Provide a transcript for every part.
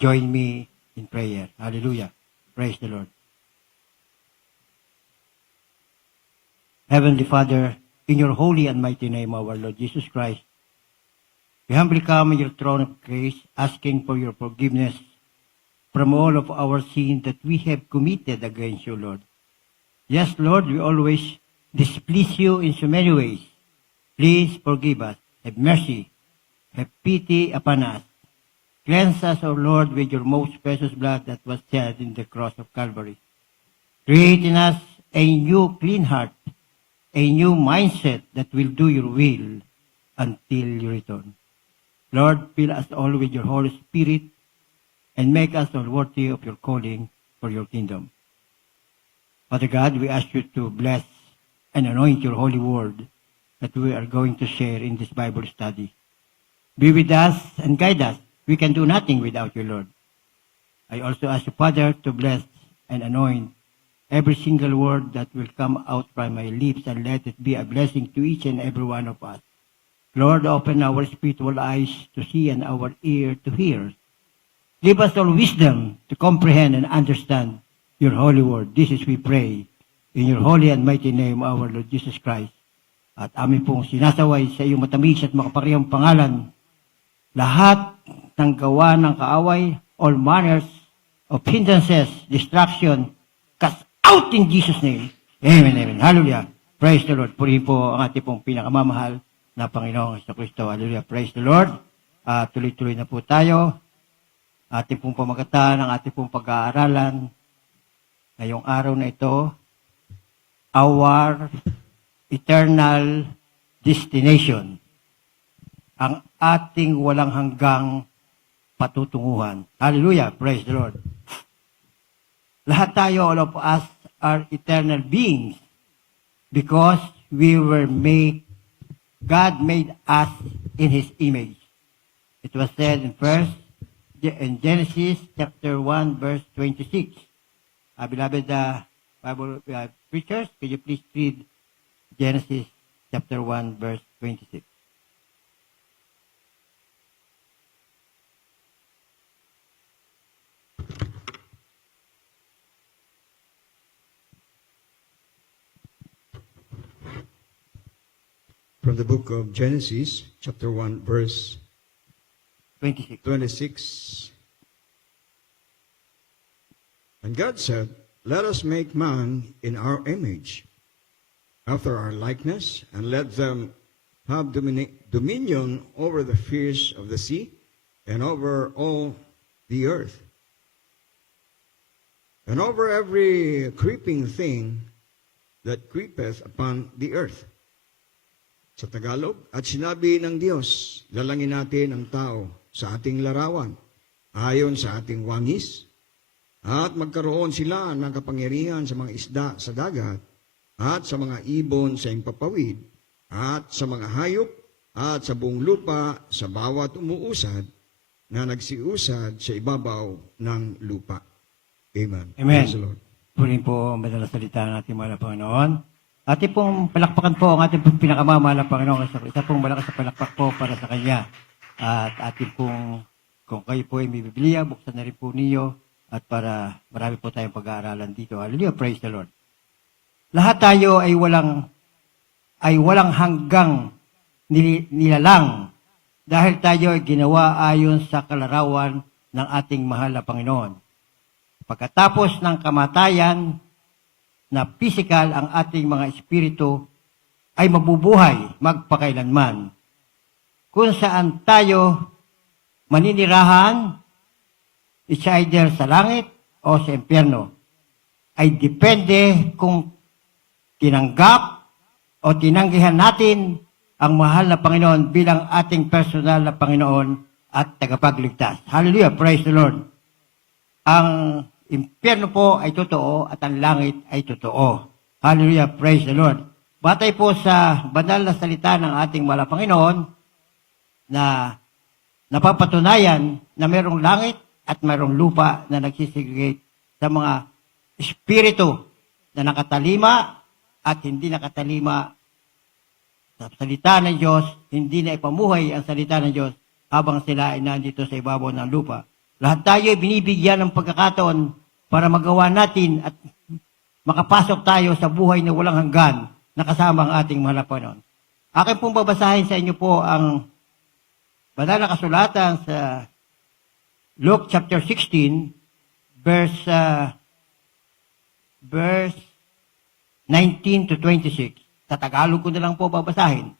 join me in prayer. Hallelujah. Praise the Lord. Heavenly Father, in your holy and mighty name, our Lord Jesus Christ, we humbly come in your throne of grace, asking for your forgiveness from all of our sins that we have committed against you, Lord. Yes, Lord, we always displease you in so many ways. Please forgive us. Have mercy. Have pity upon us. Cleanse us, O Lord, with your most precious blood that was shed in the cross of Calvary. Create in us a new clean heart, a new mindset that will do your will until you return. Lord, fill us all with your Holy Spirit and make us all worthy of your calling for your kingdom. Father God, we ask you to bless and anoint your holy word that we are going to share in this Bible study. Be with us and guide us. We can do nothing without you, Lord. I also ask you, Father, to bless and anoint every single word that will come out from my lips, and let it be a blessing to each and every one of us. Lord, open our spiritual eyes to see and our ear to hear. Give us all wisdom to comprehend and understand your holy word. This is we pray in your holy and mighty name, our Lord Jesus Christ. At amin pong sinasaway sa iyong matamis at makaparehong pangalan, lahat ng gawa ng kaaway, all manners of hindrances, distraction, cast out in Jesus' name. Amen, amen. Hallelujah. Praise the Lord. Purihin po ang ating pong pinakamamahal na Panginoong Kristo. Hallelujah. Praise the Lord. Tuloy-tuloy na po tayo. Ating pong pamagatan, ang ating pong pag-aaralan ngayong araw na ito, our eternal destination. Ang ating walang hanggang patutunguhan. Hallelujah. Praise the Lord. Lahat tayo, all of us, are eternal beings because we were made, God made us in His image. It was said in Genesis chapter 1, verse 26. Beloved Bible preachers, could you please read Genesis chapter 1, verse 26. From the book of Genesis, chapter 1, verse 26. And God said, "Let us make man in our image, after our likeness, and let them have dominion over the fish of the sea, and over all the earth, and over every creeping thing that creepeth upon the earth." Sa Tagalog, at sinabi ng Diyos, lalangin natin ang tao sa ating larawan, ayon sa ating wangis, at magkaroon sila ng kapangyarihan sa mga isda sa dagat, at sa mga ibon sa impapawid, at sa mga hayop, at sa buong lupa, sa bawat umuusad, na nagsiusad sa ibabaw ng lupa. Amen. Amen. Praise the Lord. Purihin po ang madalas salita ng ating mahal na Panginoon. Ating pong palakpakan po ang ating pong pinakamamahal na Panginoon. Isa pong malakas na palakpak po para sa Kanya. At ating pong, kung kayo po ay may Biblia, buksan na rin po niyo at para marami po tayong pag-aaralan dito. Hallelujah, praise the Lord. Lahat tayo ay walang hanggang nilalang dahil tayo ay ginawa ayon sa kalarawan ng ating mahal na Panginoon. Pagkatapos ng kamatayan na physical, ang ating mga espiritu ay mabubuhay magpakailanman. Kung saan tayo maninirahan, it's either sa langit o sa impyerno, ay depende kung tinanggap o tinanggihan natin ang mahal na Panginoon bilang ating personal na Panginoon at tagapagligtas. Hallelujah, praise the Lord. Ang impyerno po ay totoo at ang langit ay totoo. Hallelujah, praise the Lord. Batay po sa banal na salita ng ating mahal na Panginoon na napapatunayan na mayroong langit at mayroong lupa na nagsisigigate sa mga espiritu na nakatalima at hindi nakatalima sa salita ng Diyos, hindi na ipamuhay ang salita ng Diyos habang sila ay nandito sa ibabaw ng lupa. Lahat tayo ay binibigyan ng pagkakataon para magawa natin at makapasok tayo sa buhay na walang hanggan na kasama ang ating mahal na Panginoon. Akin pong babasahin sa inyo po ang banal na kasulatan sa Luke chapter 16, verse 19 to 26. Sa Tagalog ko na lang po babasahin.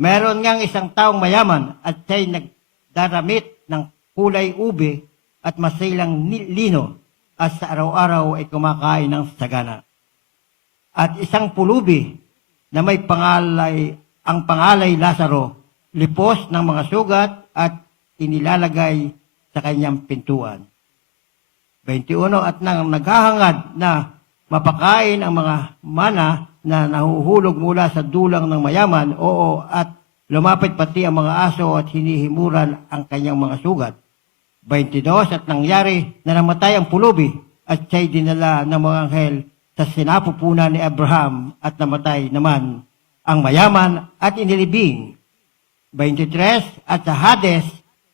Meron ngang isang taong mayaman at siya'y nagdaramit ng kulay ube at masilang lino at sa araw-araw ay kumakain ng sagana. At isang pulubi na may ang pangalay Lazaro, lipos ng mga sugat at inilalagay sa kanyang pintuan. 21. At nang naghahangad na mapakain ang mga mana na nahuhulog mula sa dulang ng mayaman, oo, at lumapit pati ang mga aso at hinihimuran ang kanyang mga sugat. 22. At nangyari na namatay ang pulubi at siya'y dinala ng mga anghel sa sinapupunan ni Abraham at namatay naman ang mayaman at inilibing. 23. At sa Hades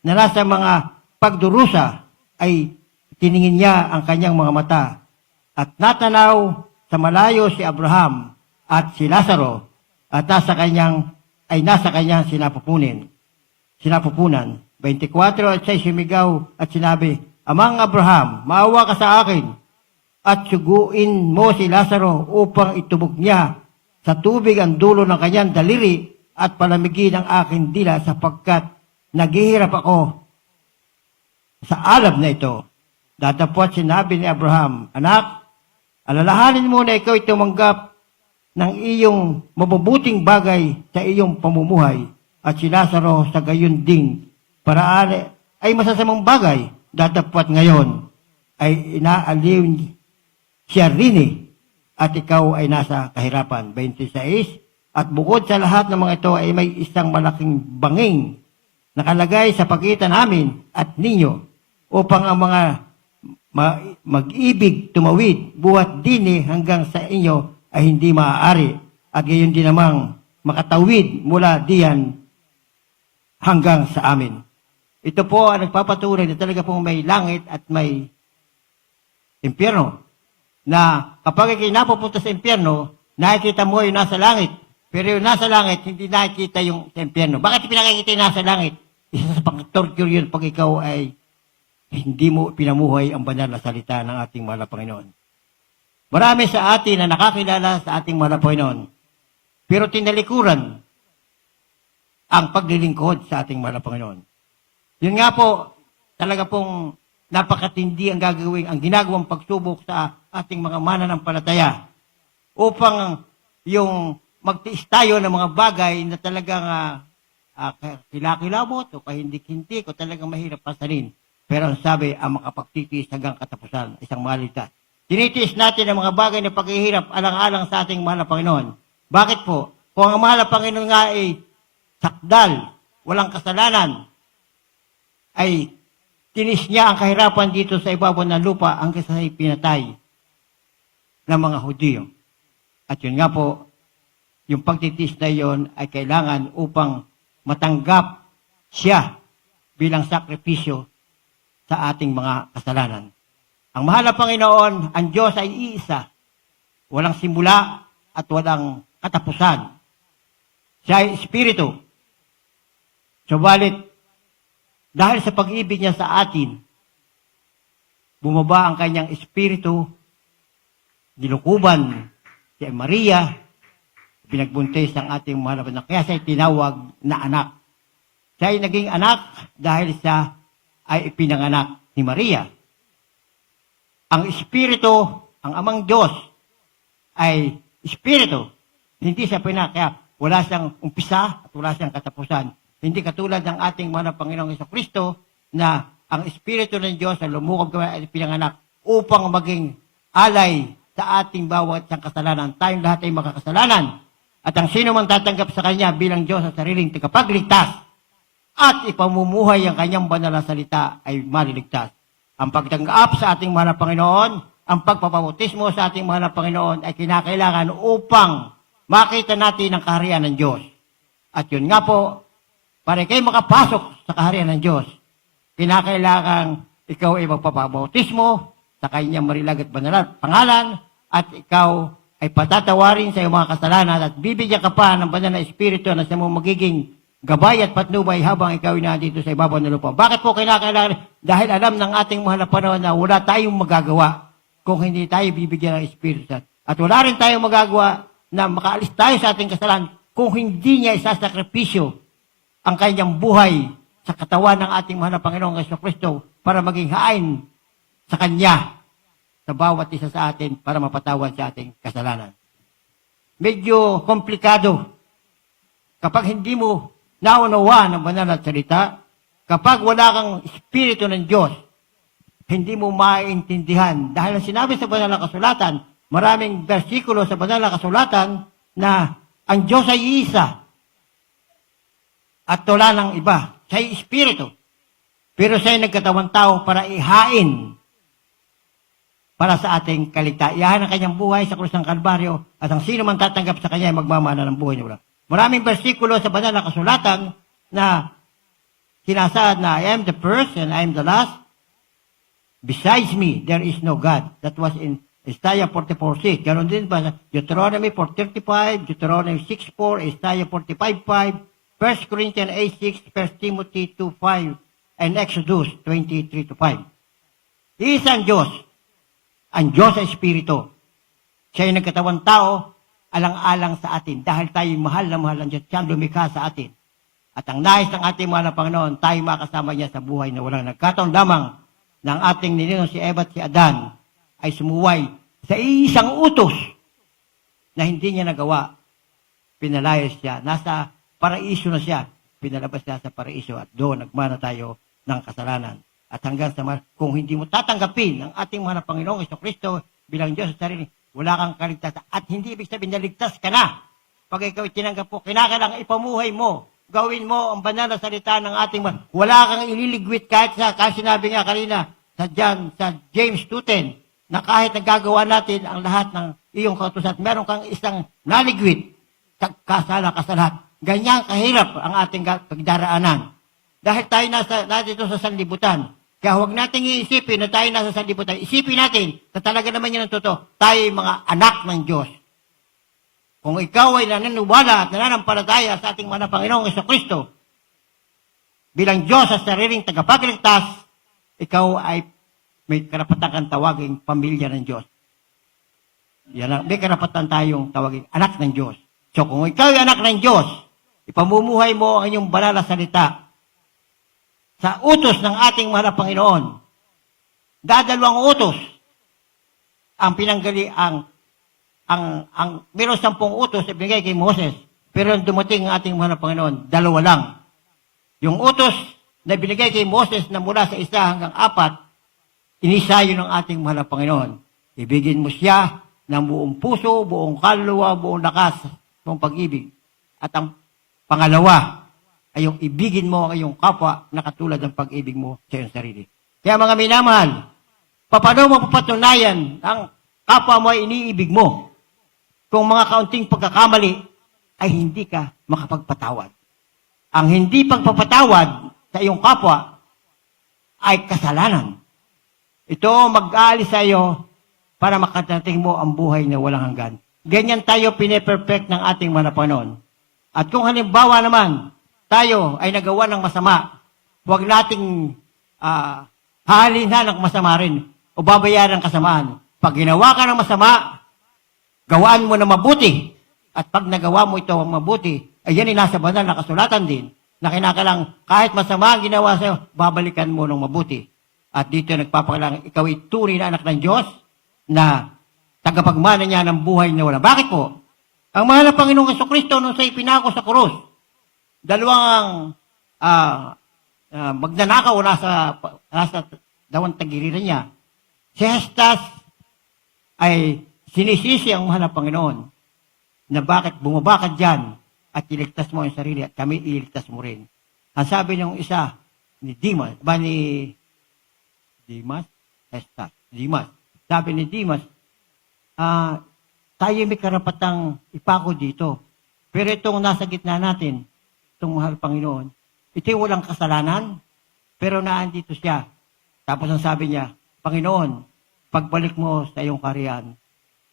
na nasa mga pagdurusa ay tiningin niya ang kanyang mga mata at natanaw sa malayo si Abraham at si Lazaro at nasa kanyang sinapupunan. 24. At siya'y sumigaw at sinabi, Amang Abraham, maawa ka sa akin at suguin mo si Lazaro upang itubog niya sa tubig ang dulo ng kanyang daliri at palamigin ang aking dila sapagkat naghihirap ako sa alab na ito. Datapwat sinabi ni Abraham, Anak, alalahanin mo na ikaw tumanggap ng iyong mabubuting bagay sa iyong pamumuhay at si Lazaro sa gayon ding paraan ay masasamang bagay. Datapwat ngayon ay inaaliw siya rin at ikaw ay nasa kahirapan. 26. At bukod sa lahat ng mga ito ay may isang malaking banging nakalagay sa pagitan namin at ninyo upang ang mga mag-ibig tumawid buhat dini hanggang sa inyo ay hindi maaari at gayon din namang makatawid mula diyan hanggang sa amin. Ito po ang nagpapatunay na talaga pong may langit at may impyerno. Na kapag ikay napupunta sa impyerno, nakikita mo yung nasa langit. Pero yung nasa langit, hindi nakikita yung sa impyerno. Bakit pinakikita yung nasa langit? Isa sa pang-torture yun pag ikaw ay hindi mo pinamuhay ang banal na salita ng ating mahal na Panginoon. Marami sa atin na nakakilala sa ating mahal na Panginoon. Pero tinalikuran ang paglilingkod sa ating mahal na Panginoon. Yun nga po, talaga pong napakatindi ang ginagawang pagsubok sa ating mga mananampalataya upang yung magtiis tayo ng mga bagay na talagang kilakilabot o kahindik-hindik o talagang mahirap pasanin. Pero ang sabi, ang makapagtitiis hanggang katapusan, isang maligtas. Tinitiis natin ang mga bagay na paghihirap alang-alang sa ating mahal na Panginoon. Bakit po? Kung ang mahal na Panginoon nga ay sakdal, walang kasalanan, ay tinis niya ang kahirapan dito sa ibabaw ng lupa hanggang sa pinatay ng mga Hudyo. At yun nga po, yung pagtitis na yon ay kailangan upang matanggap siya bilang sakripisyo sa ating mga kasalanan. Ang mahal na Panginoon, ang Diyos ay iisa. Walang simula at walang katapusan. Siya ay Espiritu. Subalit, dahil sa pag-ibig niya sa atin, bumaba ang kanyang Espiritu, nilukuban si Maria, pinagbuntis ang ating mahal na Panginoon. Kaya siya tinawag na anak. Siya ay naging anak dahil siya ay ipinanganak ni Maria. Ang Espiritu, ang Amang Diyos, ay Espiritu. Hindi siya kaya wala siyang umpisa at wala siyang katapusan. Hindi katulad ng ating mahal na Panginoong Jesucristo na ang Espiritu ng Diyos na lumukob kami at pinanganak upang maging alay sa ating bawat isang kasalanan. Tayong lahat ay makakasalanan. At ang sino man tatanggap sa Kanya bilang Diyos sa sariling tagapagligtas at ipamumuhay ang Kanyang banal na salita ay maliligtas. Ang pagtanggap sa ating mahal na Panginoon, ang pagpapabautismo sa ating mahal na Panginoon ay kinakailangan upang makita natin ang kaharian ng Diyos. At yun nga po, para kayo makapasok sa kaharian ng Diyos, kinakailangan ikaw ay magpapabautismo sa kanyang marilag at banal pangalan, at ikaw ay patatawarin sa iyong mga kasalanan at bibigyan ka pa ng banal na Espiritu na sa mong magiging gabay at patnubay habang ikaw ay nandito sa ibabaw ng lupa. Bakit po kailangan? Dahil alam ng ating mahal na panahon na wala tayong magagawa kung hindi tayo bibigyan ng Espiritu. At wala rin tayong magagawa na makaalis tayo sa ating kasalanan kung hindi niya isasakripisyo ang kanyang buhay sa katawan ng ating mahal na Panginoong Jesucristo para maging hain sa Kanya sa bawat isa sa atin para mapatawad sa ating kasalanan. Medyo komplikado kapag hindi mo naunawa ng banal na salita, kapag wala kang Espiritu ng Diyos, hindi mo maintindihan. Dahil ang sinabi sa banal na kasulatan, maraming bersikulo sa banal na kasulatan na ang Diyos ay isa at wala ng iba. Siya ay Espiritu. Pero siya ay nagkatawang tao para ihain para sa ating kaligtasan. Iyahan ang kanyang buhay sa krus ng Kalbaryo at ang sino man tatanggap sa kanya ay magmamana ng buhay niya. Maraming bersikulo sa banal na kasulatan na sinasaad na I am the first and I am the last. Besides me, there is no God. That was in Isaiah 44:6. Ganon din ba sa Deuteronomy 4:35, Deuteronomy 6:4, Isaiah 45:5, 1 Corinthians 8:6, 1 Timothy 2:5, and Exodus 23:5. Isang Diyos. Ang Diyos ay Espiritu. Siya ay nagkatawang tao, alang-alang sa atin. Dahil tayo mahal na mahal ng Diyos, siya lumikha sa atin. At ang nais ng ating mahal na Panginoon, tayo makasama niya sa buhay na walang nagkataon lamang ng ating nininong si Eva at si Adan ay sumuway sa isang utos na hindi niya nagawa. Pinalayas siya. Nasa paraiso na siya. Pinalabas niya sa paraiso at doon nagmana tayo ng kasalanan. At hanggang sa kung hindi mo tatanggapin ang ating mahal na Panginoong Jesucristo bilang Diyos sa sarili, wala kang kaligtasan. At hindi ibig sabihin na ligtas ka na. Pag ikaw tinanggap po, kinakailangan ipamuhay mo. Gawin mo ang banal na salita ng ating mahal. Wala kang ililigwit kahit sinabi nga kanina sa James 2:10 na kahit nagagawa natin ang lahat ng iyong kautusan, meron kang isang naligwit, kasala ka sa lahat. Ganyan kahirap ang ating pagdaraanan. Dahil tayo nandito sa sanlibutan. Kaya huwag nating iisipin na tayo nasa sanlibutan. Isipin natin na talaga naman yun ang totoo. Tayo mga anak ng Diyos. Kung ikaw ay naniniwala at nananampalataya sa ating mga Panginoong Jesucristo, bilang Diyos sa sariling tagapagligtas, ikaw ay may karapatan kang tawaging pamilya ng Diyos. May karapatan tayong tawaging anak ng Diyos. So kung ikaw ay anak ng Diyos, ipamumuhay mo ang inyong banal na salita sa utos ng ating mahal na Panginoon. Dadalawang utos ang pinanggali meron 10 utos na binigay kay Moses, pero dumating ang ating mahal na Panginoon, 2 lang. Yung utos na binigay kay Moses na mula sa 1 hanggang 4, inisayo ng ating mahal na Panginoon. Ibigin mo siya ng buong puso, buong kaluluwa, buong lakas, buong pag-ibig. At ang pangalawa ay yung ibigin mo ang iyong kapwa na katulad ng pag-ibig mo sa iyong sarili. Kaya mga minamahal, paano mo papatunayan ang kapwa mo ay iniibig mo kung mga kaunting pagkakamali ay hindi ka makapagpatawad? Ang hindi pagpapatawad sa iyong kapwa ay kasalanan. Ito mag-aalis sa iyo para makatating mo ang buhay na walang hanggan. Ganyan tayo pine-perfect ng ating mga Panginoon. At kung halimbawa naman, tayo ay nagawa ng masama, huwag nating hahalina ng masama rin o babayaran ng kasamaan. Pag ginawa ka ng masama, gawaan mo na mabuti. At pag nagawa mo ito mabuti, ay yan ay nasa banal na kasulatan din, na kinakailangan kahit masama ang ginawa sa iyo, babalikan mo ng mabuti. At dito nagpapakailangan, ikaw ay tunay na anak ng Diyos na tagapagmana niya ng buhay na wala. Bakit po? Ang mahal na Panginoong Jesucristo nung siya'y pinako sa krus, dalawang magnanakaw nasa dawang tagiliran niya. Si Hestas ay sinisisi ang mahal na Panginoon na bakit bumaba ka dyan at iligtas mo ang sarili at kami iligtas mo rin. Ang sabi ng isa ni Dimas, sabi ni Dimas, tayo may karapatang ipako dito. Pero itong nasa gitna natin, itong mahal Panginoon, ito'y walang kasalanan, pero naandito siya Tapos ang sabi niya, Panginoon, pagbalik mo sa iyong kaharian,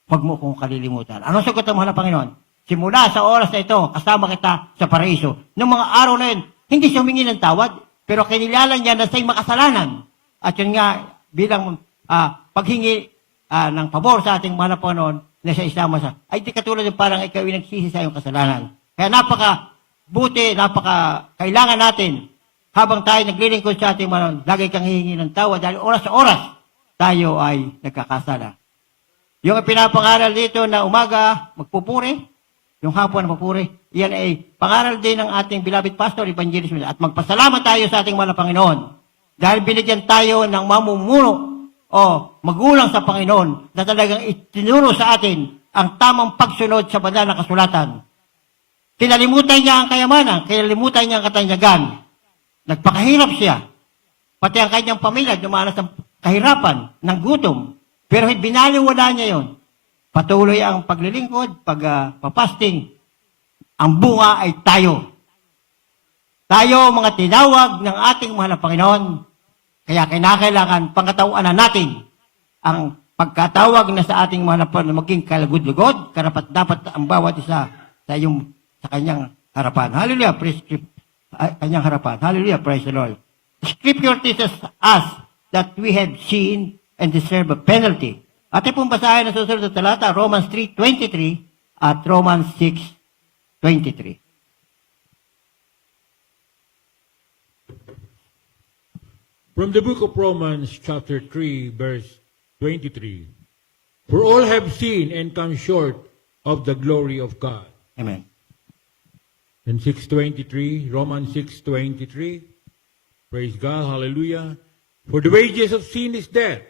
huwag mo kong kalilimutan. Anong sagot ng mahal na Panginoon? Simula sa oras na ito, kasama kita sa paraiso. Noong mga araw na yun, hindi siya humingi ng tawad, pero kinilala niya na siya'y makasalanan. At yun nga, bilang paghingi ng pabor sa ating mahal na Panginoon, na siya isama sa, ay di katulad yung parang ikaw ay nagsisi sa iyong kasalanan. Kaya napaka-buti, napaka-kailangan natin, habang tayo naglilingkod sa ating mahal, lagi kang hihingi ng tawad dahil oras sa oras, tayo ay nagkakasala. Yung pinapangaral dito na umaga, magpupuri, yung hapon na papuri, yan ay pangaral din ng ating beloved pastor, evangelist, at magpasalamat tayo sa ating mahal na Panginoon. Dahil binigyan tayo ng mamumuno o magulang sa Panginoon na talagang itinuro sa atin ang tamang pagsunod sa banal na kasulatan. Kinalimutan niya ang kayamanan, kinalimutan niya ang katanyagan. Nagpakahirap siya. Pati ang kanyang pamilya, dumanas ng kahirapan, ng gutom. Pero binaliwala niya yon. Patuloy ang paglilingkod, pagpapasting. Ang bunga ay tayo. Tayo, mga tinawag ng ating mahal na Panginoon. Kaya kinakailangan pangkatauanan natin ang pagkatawag na sa ating mahal na Panginoon maging kalugod-lugod, karapat dapat ang bawat isa sa kanyang harapan. Hallelujah, kanyang harapan. Hallelujah, praise the Lord. Scripture teaches us that we have sinned and deserve a penalty. Ating pong basahin na susunod na talata, Romans 3:23 at Romans 6:23. From the book of Romans, chapter 3, verse 23. For all have sinned and come short of the glory of God. Amen. And 6:23, Romans 6:23. Praise God, hallelujah. For the wages of sin is death,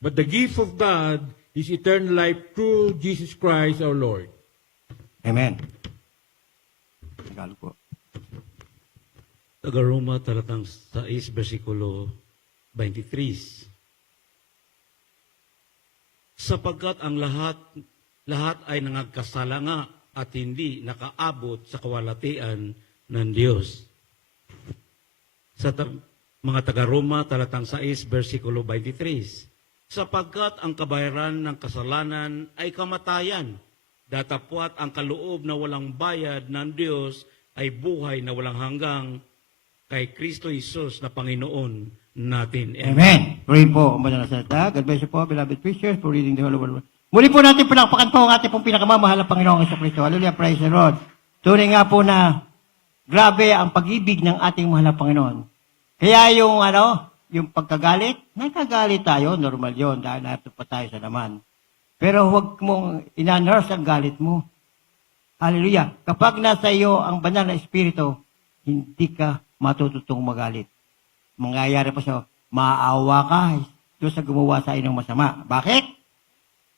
but the gift of God is eternal life through Jesus Christ our Lord. Amen. Tagalog po. Taga-Roma talatang 6, versikulo 23. Sapagkat ang lahat ay nangagkasala nga at hindi nakaabot sa kawalatian ng Diyos. Mga taga-Roma talatang 6, versikulo 23. Sapagkat ang kabayaran ng kasalanan ay kamatayan, datapwat ang kaloob na walang bayad ng Diyos ay buhay na walang hanggang kay Kristo Jesus na Panginoon natin. Amen. Pray po ang banal na salita. God bless you po, beloved Christians, for reading the Holy Word. Muli po natin palakpakan po ang ating pong pinakamamahal na Panginoong Jesucristo. Hallelujah, praise the Lord. Tunay nga po na grabe ang pag-ibig ng ating mahal na Panginoon. Kaya yung pagkagalit, nagkagalit tayo, normal yon dahil nato pa tayo sa laman. Pero huwag mong inanurse ang galit mo. Hallelujah. Kapag nasa iyo ang banal na Espiritu, hindi ka matututong magalit. Mangyayari pa sa maawa ka doon sa gumawa sa iyo ng masama. Bakit?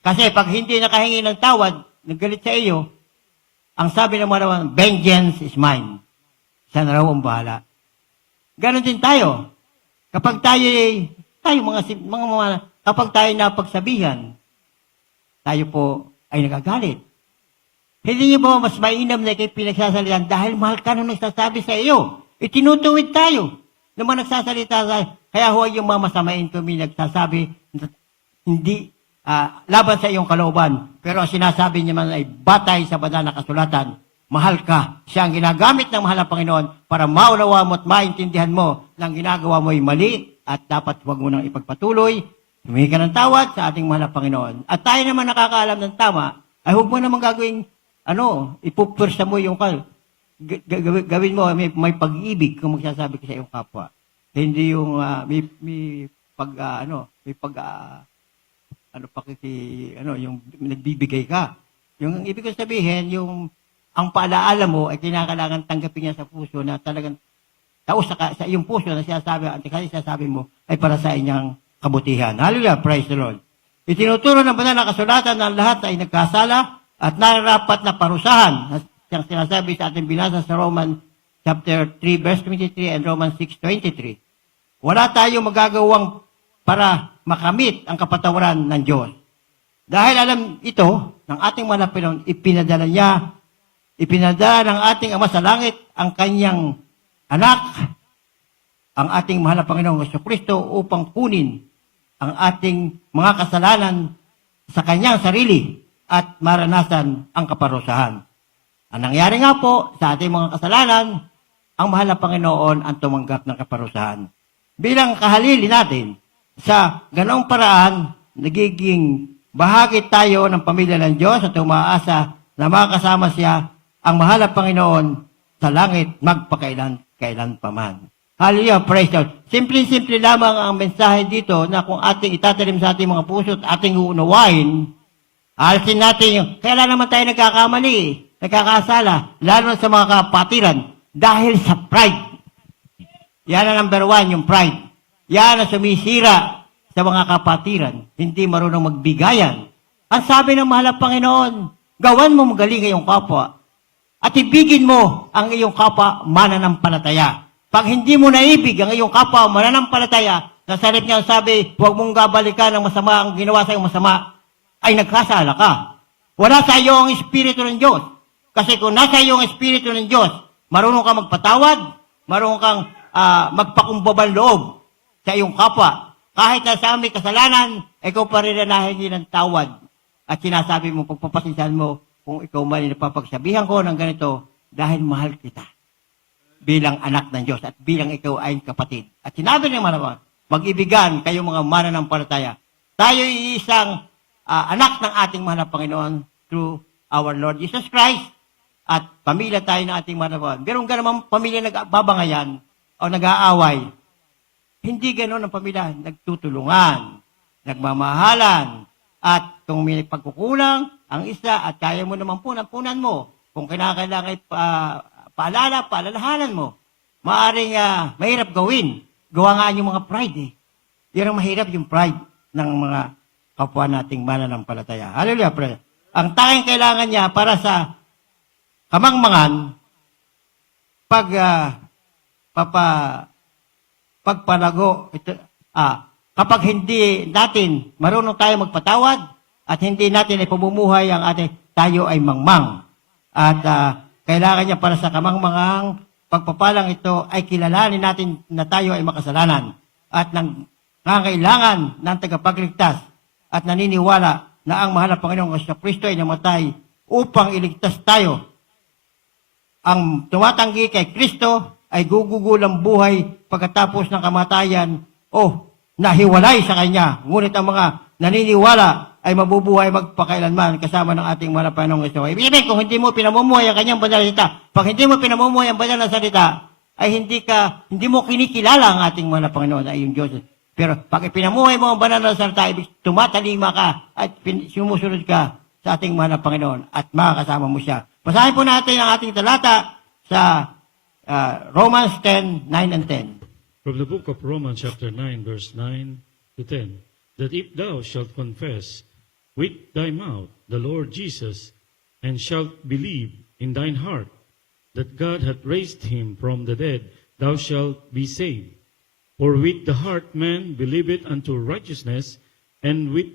Kasi pag hindi nakahingi ng tawad, naggalit sa iyo, ang sabi ng mga naman, vengeance is mine. Siya na raw ang bahala. Ganon din tayo. Kapag kapag tayo napagsabihan, tayo po ay nagagalit. Hindi niyo ba mas mainam na kayo pinagsasalitan dahil mahal ka nung nagsasabi sa iyo? Itinutuwid tayo naman nagsasalita tayo. Kaya huwag yung mamasamain kami nagsasabi hindi laban sa iyong kalooban. Pero ang sinasabi niya man ay batay sa banal na kasulatan. Mahal ka. Siya ang ginagamit ng mahal na Panginoon para maunawa mo at maintindihan mo na ang ginagawa mo ay mali at dapat huwag mo nang ipagpatuloy. Humingi ka ng tawad sa ating mahal na Panginoon. At tayo naman nakakaalam ng tama, ay huwag mo naman gagawin, ipupursa mo yung gawin mo, may pag-ibig kung magsasabi ka sa iyong kapwa. Hindi yung yung nagbibigay ka. Yung ibig ko sabihin, ang paalaala mo ay kinakailangan tanggapin niya sa puso na talagang sa iyong puso na sinasabi mo ay para sa inyang kabutihan. Hallelujah, praise the Lord. Itinuturo ng banal na kasulatan na lahat ay nagkasala at nararapat na parusahan. Siyang sinasabi sa ating binasa sa Romans chapter 3, verse 23 and Romans 6:23. Wala tayong magagawang para makamit ang kapatawaran ng Diyos. Dahil alam ito ng ating mahal na Panginoon, ipinadala ng ating Ama sa langit ang kanyang anak ang ating mahal na Panginoong Jesucristo upang kunin ang ating mga kasalanan sa kanyang sarili at maranasan ang kaparusahan. Ang nangyari nga po sa ating mga kasalanan, ang mahal na Panginoon ang tumanggap ng kaparusahan. Bilang kahalili natin, sa ganoong paraan, nagiging bahagi tayo ng pamilya ng Diyos at umaasa na makakasama siya ang mahal na Panginoon sa langit magpakailan paman. Hallelujah, praise God. Simple-simple lamang ang mensahe dito na kung ating itatalim sa ating mga puso at ating uunawain, alisin natin yung, kailan naman tayo nagkakamali, nagkakasala, lalo sa mga kapatiran, dahil sa pride. Yan ang number 1, yung pride. Yan ang sumisira sa mga kapatiran, hindi marunong magbigayan. Ang sabi ng mahal na Panginoon, gawan mo magaling ang iyong kapwa at ibigin mo ang iyong kapwa mananampalataya. Pag hindi mo naibig ang iyong kapwa mananampalataya, nasa halip niya sabi, huwag mong gabalikan ang masama, ang ginawa sa iyong masama, ay nagkasala ka. Wala sa iyo ang Espiritu ng Diyos. Kasi kung nasa iyo ang Espiritu ng Diyos, marunong kang magpatawad, marunong kang magpakumbabang loob sa iyong kapwa. Kahit na sa may kasalanan, ikaw pa rin na nahingi ng tawad. At sinasabi mo, pagpapasinsahan mo, kung ikaw man napapagsabihan ko ng ganito, dahil mahal kita bilang anak ng Diyos at bilang ikaw ay kapatid. At sinabi niya naman, mag-ibigan kayong mga mananampalataya. Tayo ay isang anak ng ating mahal na Panginoon through our Lord Jesus Christ at pamilya tayo ng ating mahal na Panginoon. Pero kung naman pamilya nagbabangayan o nag-aaway, hindi ganoon ang pamilya. Nagtutulungan, nagmamahalan, at kung may pagkukulang ang isa at kaya mo naman punan mo. Kung kinakailangan paalalahanan mo. Maaring mahirap gawin. Gawa nga yung mga pride eh. Yan ang mahirap, yung pride ng mga kapwa nating mananampalataya. Hallelujah, prayer. Ang tanging kailangan niya para sa kamangmangan, pagpalago, kapag hindi natin marunong tayo magpatawad at hindi natin ay pamumuhay ang tayo ay mangmang. At kailangan niya para sa kamangmangang pagpapalang ito ay kilalanin natin na tayo ay makasalanan at nangangailangan ng tagapagligtas at naniniwala na ang mahal na Panginoong Jesucristo ay namatay upang iligtas tayo. Ang tumatanggi kay Kristo ay gugugulang buhay pagkatapos ng kamatayan o nahiwalay sa Kanya. Ngunit ang mga naniniwala ay mabubuhay magpakailanman kasama ng ating mahal na Panginoong Kristo. Ibig sabihin, kung hindi mo pinamumuhay ang Kanyang banal na salita, pag hindi mo pinamumuhay ang banal na salita, ay hindi mo kinikilala ang ating mahal na Panginoon ay yung Diyos. Pero pag ipinamuhay mo ang banal na salita, ibig tumatalima ka at sumusunod ka sa ating mahal na Panginoon at makakasama mo siya. Basahin po natin ang ating talata sa Romans 10:9 and 10. From the book of Romans chapter 9, verse 9 to 10, that if thou shalt confess with thy mouth the Lord Jesus, and shalt believe in thine heart that God hath raised him from the dead, thou shalt be saved. For with the heart man believeth unto righteousness, and with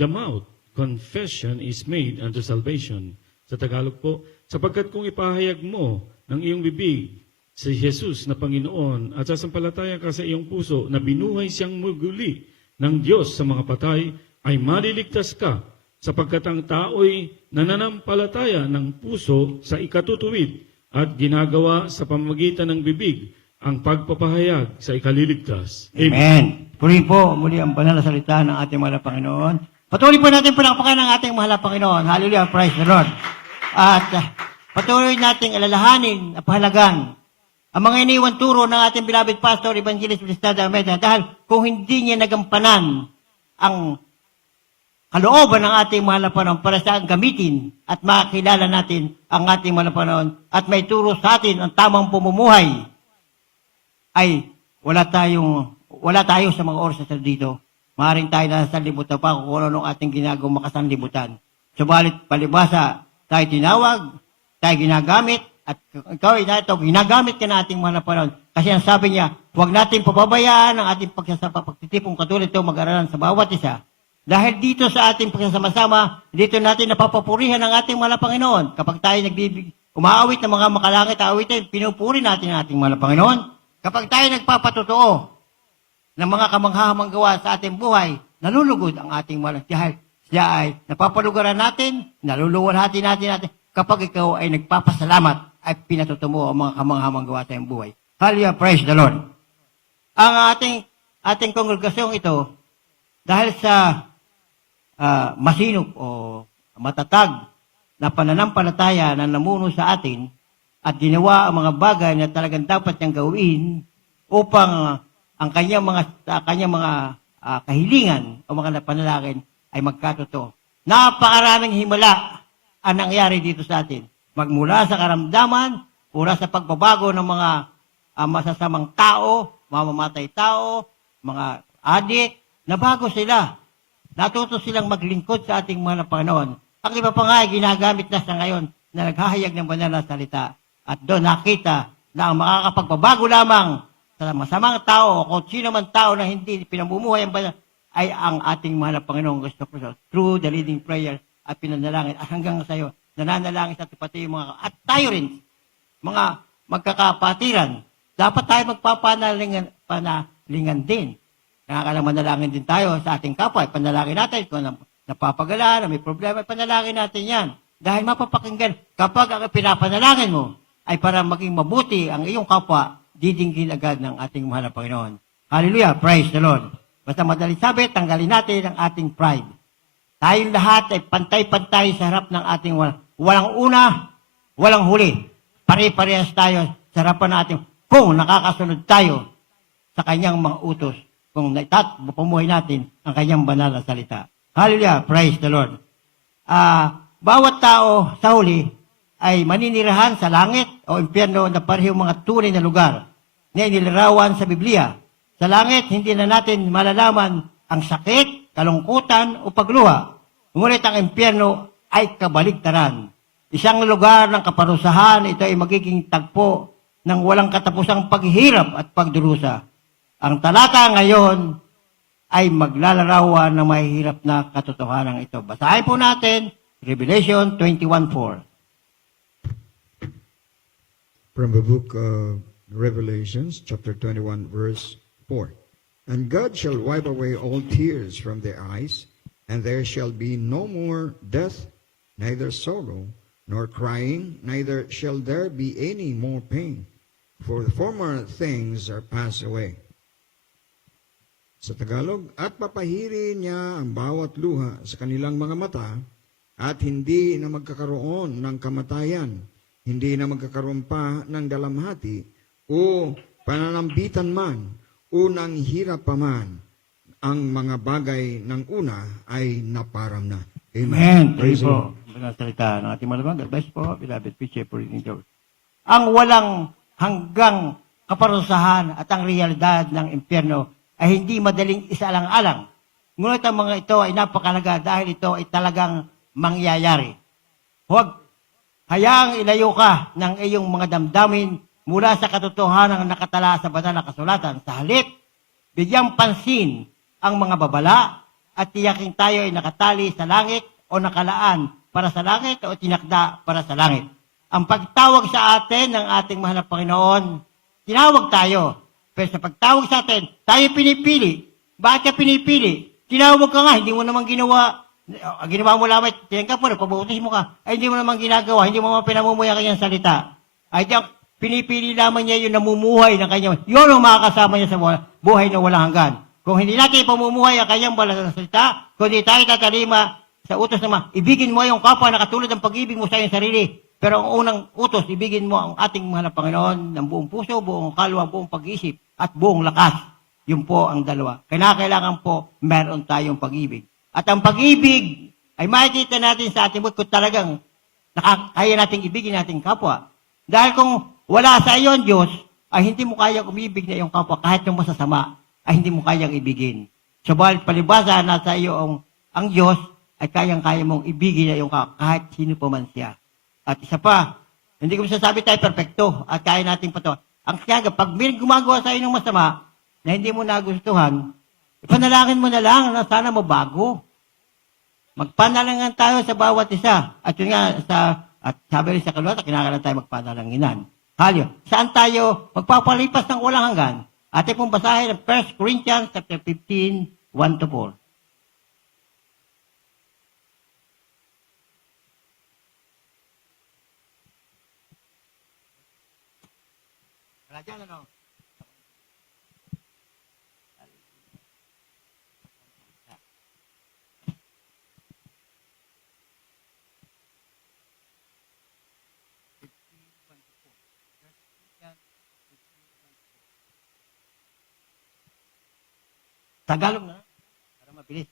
the mouth confession is made unto salvation. Sa Tagalog po, sapagkat kung ipahayag mo ng iyong bibig si Jesus na Panginoon at sasampalataya ka sa iyong puso na binuhay siyang muli ng Diyos sa mga patay, ay maliligtas ka, sapagkat ang tao'y nananampalataya ng puso sa ikatutuwid at ginagawa sa pamamagitan ng bibig ang pagpapahayag sa ikaliligtas. Amen. Purihin po muli ang banal na salita ng ating mahal na Panginoon. Patuloy po natin palakpakan ng ating mahal na Panginoon. Hallelujah, praise the Lord. At patuloy nating alalahanin at pahalagan ang mga iniwan turo ng ating beloved pastor, Evangelist Blistada Ameda, dahil kung hindi niya nagampanan ang kalooban ng ating mahal na Panginoon para sa gamitin at makilala natin ang ating mahal na Panginoon at may turo sa atin ang tamang pumumuhay, ay wala tayo sa mga oras na dito. Maaaring tayo nasa libutan pa kung ano ating ginagawang makasanlibutan. Subalit palibasa, tayo tinawag, tayo ginagamit, at ikaw ay ito, ginagamit ka na ating mga panahon. Kasi ang sabi niya, huwag natin pababayaan ang ating pagtitipong katulad ito mag-aralan sa bawat isa. Dahil dito sa ating pagsasama-sama, dito natin napapapurihan ang ating mga Panginoon. Kapag tayo umaawit ng mga makalangit awitin, pinupuri natin ang ating mga Panginoon. Kapag tayo nagpapatotoo ng mga kamanghahamang gawa sa ating buhay, nalulugod ang ating malas. Dahil siya ay napapalugaran natin, naluluwalhati natin. Kapag ikaw ay nagpapasalamat, ay pinatutumo ang mga kamanghahamang gawa sa iyong buhay. Hallelujah, praise the Lord. Ang ating kongregasyong ito, dahil sa masinop o matatag na pananampalataya na namuno sa atin at ginawa ang mga bagay na talagang dapat niyang gawin upang ang kanyang mga kahilingan o mga panalangin ay magkatotoo. Napakaraming himala ang nangyari dito sa atin. Magmula sa karamdaman, mula sa pagbabago ng mga masasamang tao, mamamatay tao, mga adik, nabago sila. Natuto silang maglingkod sa ating mga Panginoon. Ang iba pa nga ay ginagamit na sa ngayon na naghahayag ng banal na salita. At doon nakita na ang makakapagbabago lamang sa masamang tao o kung sino man tao na hindi pinamumuhay ang banal ay ang ating mahal na Panginoong Kristo through the leading prayer at pinanalangin. At hanggang sa iyo, nananalangin sa pati yung mga, at tayo rin, mga magkakapatiran, dapat tayo magpapanalingan din. Kaya manalangin din tayo sa ating kapwa. Panalangin natin kung napapagala, na may problema, panalangin natin yan. Dahil mapapakinggan, kapag ang pinapanalangin mo ay para maging mabuti ang iyong kapwa, didinggin agad ng ating mahal na Panginoon. Hallelujah, praise the Lord. Basta madali sabi, tanggalin natin ang ating pride. Tayong lahat ay pantay-pantay sa harap ng ating walang una, walang huli. Pare-parehas tayo sa harapan natin kung nakakasunod tayo sa kanyang mga utos, kung pumuhay natin ang kanyang banal na salita. Hallelujah, praise the Lord. Bawat tao sa huli ay maninirahan sa langit o impyerno na parehong mga tunay na lugar na inilarawan sa Biblia. Sa langit, hindi na natin malalaman ang sakit, kalungkutan o pagluha. Ngunit ang impyerno ay kabaligtaran. Isang lugar ng kaparusahan, ito ay magiging tagpo ng walang katapusang paghihirap at pagdurusa. Ang talata ngayon ay maglalarawan ng mahihirap na katotohanan ito. Basahin po natin, Revelation 21:4. From the book of Revelations, chapter 21, verse 4. And God shall wipe away all tears from their eyes, and there shall be no more death, neither sorrow, nor crying, neither shall there be any more pain, for the former things are passed away. Sa Tagalog, at papahirin niya ang bawat luha sa kanilang mga mata, at hindi na magkakaroon ng kamatayan, hindi na magkakaroon pa ng dalamhati, o pananambitan man, o nang hirap pa man, ang mga bagay ng una ay naparam na. Amen. Praise Praise the po. Lord. Mga salita ng ating malamang. God bless po, beloved preacher for reading the word. Ang walang hanggang kaparusahan at ang realidad ng impyerno ay hindi madaling isaalang-alang. Ngunit ang mga ito ay napakalaga dahil ito ay talagang mangyayari. Huwag hayaang ilayo ka ng iyong mga damdamin mula sa katotohanan ng nakatala sa banal na kasulatan. Sa halip, bigyang pansin ang mga babala at tiyaking tayo ay nakatali sa langit o nakalaan para sa langit o tinakda para sa langit. Ang pagtawag sa atin ng ating mahal na Panginoon, tinawag tayo. Pero sa pagtawag sa atin, tayo pinipili. Bakit ka pinipili? Tinawag ka nga, hindi mo naman ginawa. Ginawa mo lamang, tinangka po, nagpabutis mo ka. Ay, hindi mo naman ginagawa, hindi mo naman pinamumuhay ang kanyang salita. Ay, pinipili lamang niya yung namumuhay ng kanyang, yun ang makakasama niya sa buhay na walang hanggan. Kung hindi natin ipamumuhay ang kanyang banal na salita, kung hindi tayo tatalima sa utos naman, ibigin mo yung kapwa na katulad ng pag-ibig mo sa iyong sarili. Pero ang unang utos, ibigin mo ang ating mahal na Panginoon ng buong puso, buong kalwa, buong pag-isip, at buong lakas. Yun po ang dalawa. Kailangan po meron tayong pag-ibig. At ang pag-ibig ay makikita natin sa ating buhay kung talagang kaya nating ibigin nating kapwa. Dahil kung wala sa iyo ang Diyos, ay hindi mo kayang umibig na iyong kapwa kahit yung masasama, ay hindi mo kayang ibigin. Subalit palibasa na sa iyo ang Diyos, ay kayang-kaya mong ibigin na iyong kapwa kahit sino pa man siya. At isa pa, hindi ko masasabi tayo perfecto at kaya natin pa ito. Ang kaya, pag may gumagawa sa iyo ng masama na hindi mo nagustuhan, ipanalangin mo na lang na sana mabago. Magpanalangan tayo sa bawat isa. At yun nga, at sabi rin sa kalwata, kinakailangan tayo magpanalanginan. Halyo. Saan tayo magpapalipas ng walang hanggan? Ating pong basahin ang 1 Corinthians chapter 15, 1-4. Diyan, ano? Tagalog na, para mabilis.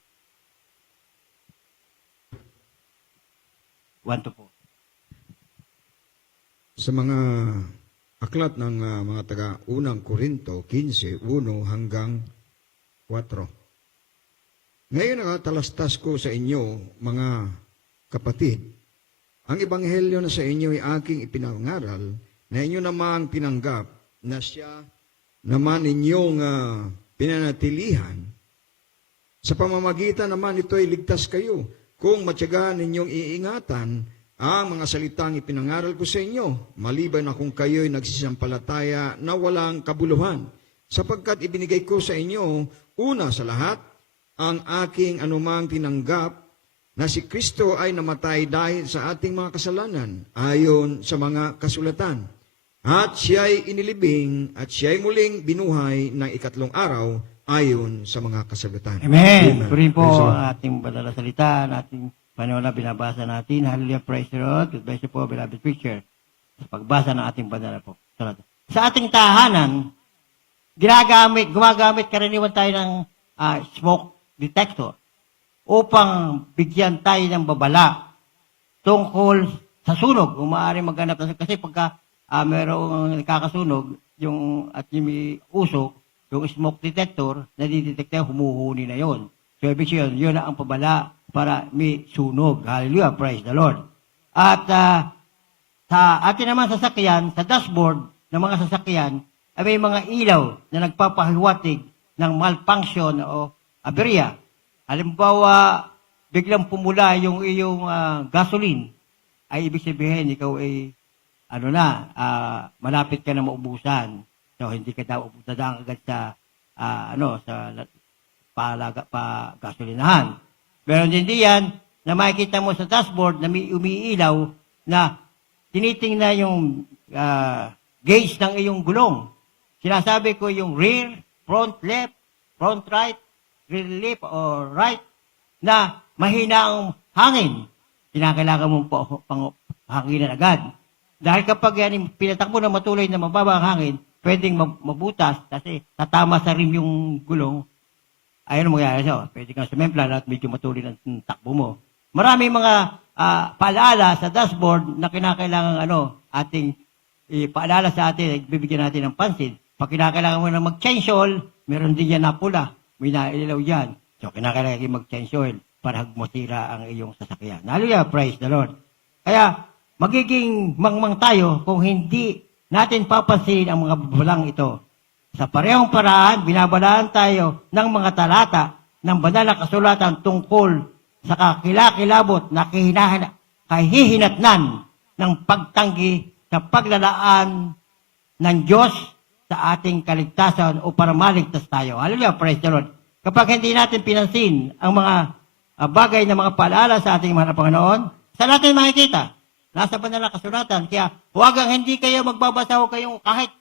1-4. Sa mga aklat ng mga taga-unang Korinto 15, 1 hanggang 4. Ngayon nakatalastas ko sa inyo, mga kapatid, ang ebanghelyo na sa inyo ay aking ipinangaral, na inyo namang tinanggap, na siya naman inyong pinanatilihan. Sa pamamagitan naman ito ay ligtas kayo, kung matyagaan ninyong iingatan ang mga salitang ipinangaral ko sa inyo, maliban na kung kayo'y nagsisampalataya na walang kabuluhan, sapagkat ibinigay ko sa inyo, una sa lahat, ang aking anumang tinanggap, na si Kristo ay namatay dahil sa ating mga kasalanan, ayon sa mga kasulatan. At siya'y inilibing, at siya'y muling binuhay ng ikatlong araw, ayon sa mga kasulatan. Amen. Turin po Praise the Lord. ang ating banal na salita, ang ating panahon na binabasa natin. Hallelujah, praise the Lord. God bless you po, beloved preacher. Sa pagbasa ng ating banal na po. Sa ating tahanan, gumagamit karaniwan tayo ng smoke detector upang bigyan tayo ng babala tungkol sa sunog. Kung maaari maghanap kasi pagka mayroong nakakasunog at yung may usok, yung smoke detector, nadidetekta humuhuni na yon. So, ibig sabihin, yun na ang pabala para may sunog. Hallelujah, praise the Lord. At sa atin naman sasakyan, sa dashboard ng mga sasakyan, ay may mga ilaw na nagpapahiwatig ng malfunction o aberya. Halimbawa, biglang pumula yung iyong gasoline, ay ibig sabihin, ikaw ay malapit ka na maubusan. So, hindi ka daw dadaan agad sa gasolinahan. Pero hindi yan, na makikita mo sa dashboard na may umiilaw na tinitingnan yung gauge ng iyong gulong. Sinasabi ko yung rear, front left, front right, rear left or right, na mahina ang hangin. Kinakailangan mong hanginan agad. Dahil kapag yan, pinatakbo na matuloy na mababa ang hangin, pwedeng mabutas kasi tatama sa rim yung gulong. Ayun ang mangyayari siya. Pwede kang sumempla at medyo matuloy ng takbo mo. Marami mga paalaala sa dashboard na kinakailangan ating ipaalala sa atin, bibigyan natin ng pansin. Pag kinakailangan mo na mag-change oil, meron din yan na pula. May nailaw yan. So, kinakailangan mag-change oil para masira ang iyong sasakyan. Hallelujah, praise the Lord. Kaya, magiging mangmang tayo kung hindi natin papansinin ang mga babalang ito. Sa parehong paraan, binabalaan tayo ng mga talata ng banal na kasulatan tungkol sa kakilakilabot na kahihinatnan ng pagtanggi sa paglalaan ng Diyos sa ating kaligtasan o para maligtas tayo. Hallelujah, praise the Lord. Kapag hindi natin pinansin ang mga bagay na mga paalaala sa ating mga Panginoon, sa natin makikita. Nasa banal na kasulatan. Kaya huwag ang hindi kayo magbabasa o kayong kahit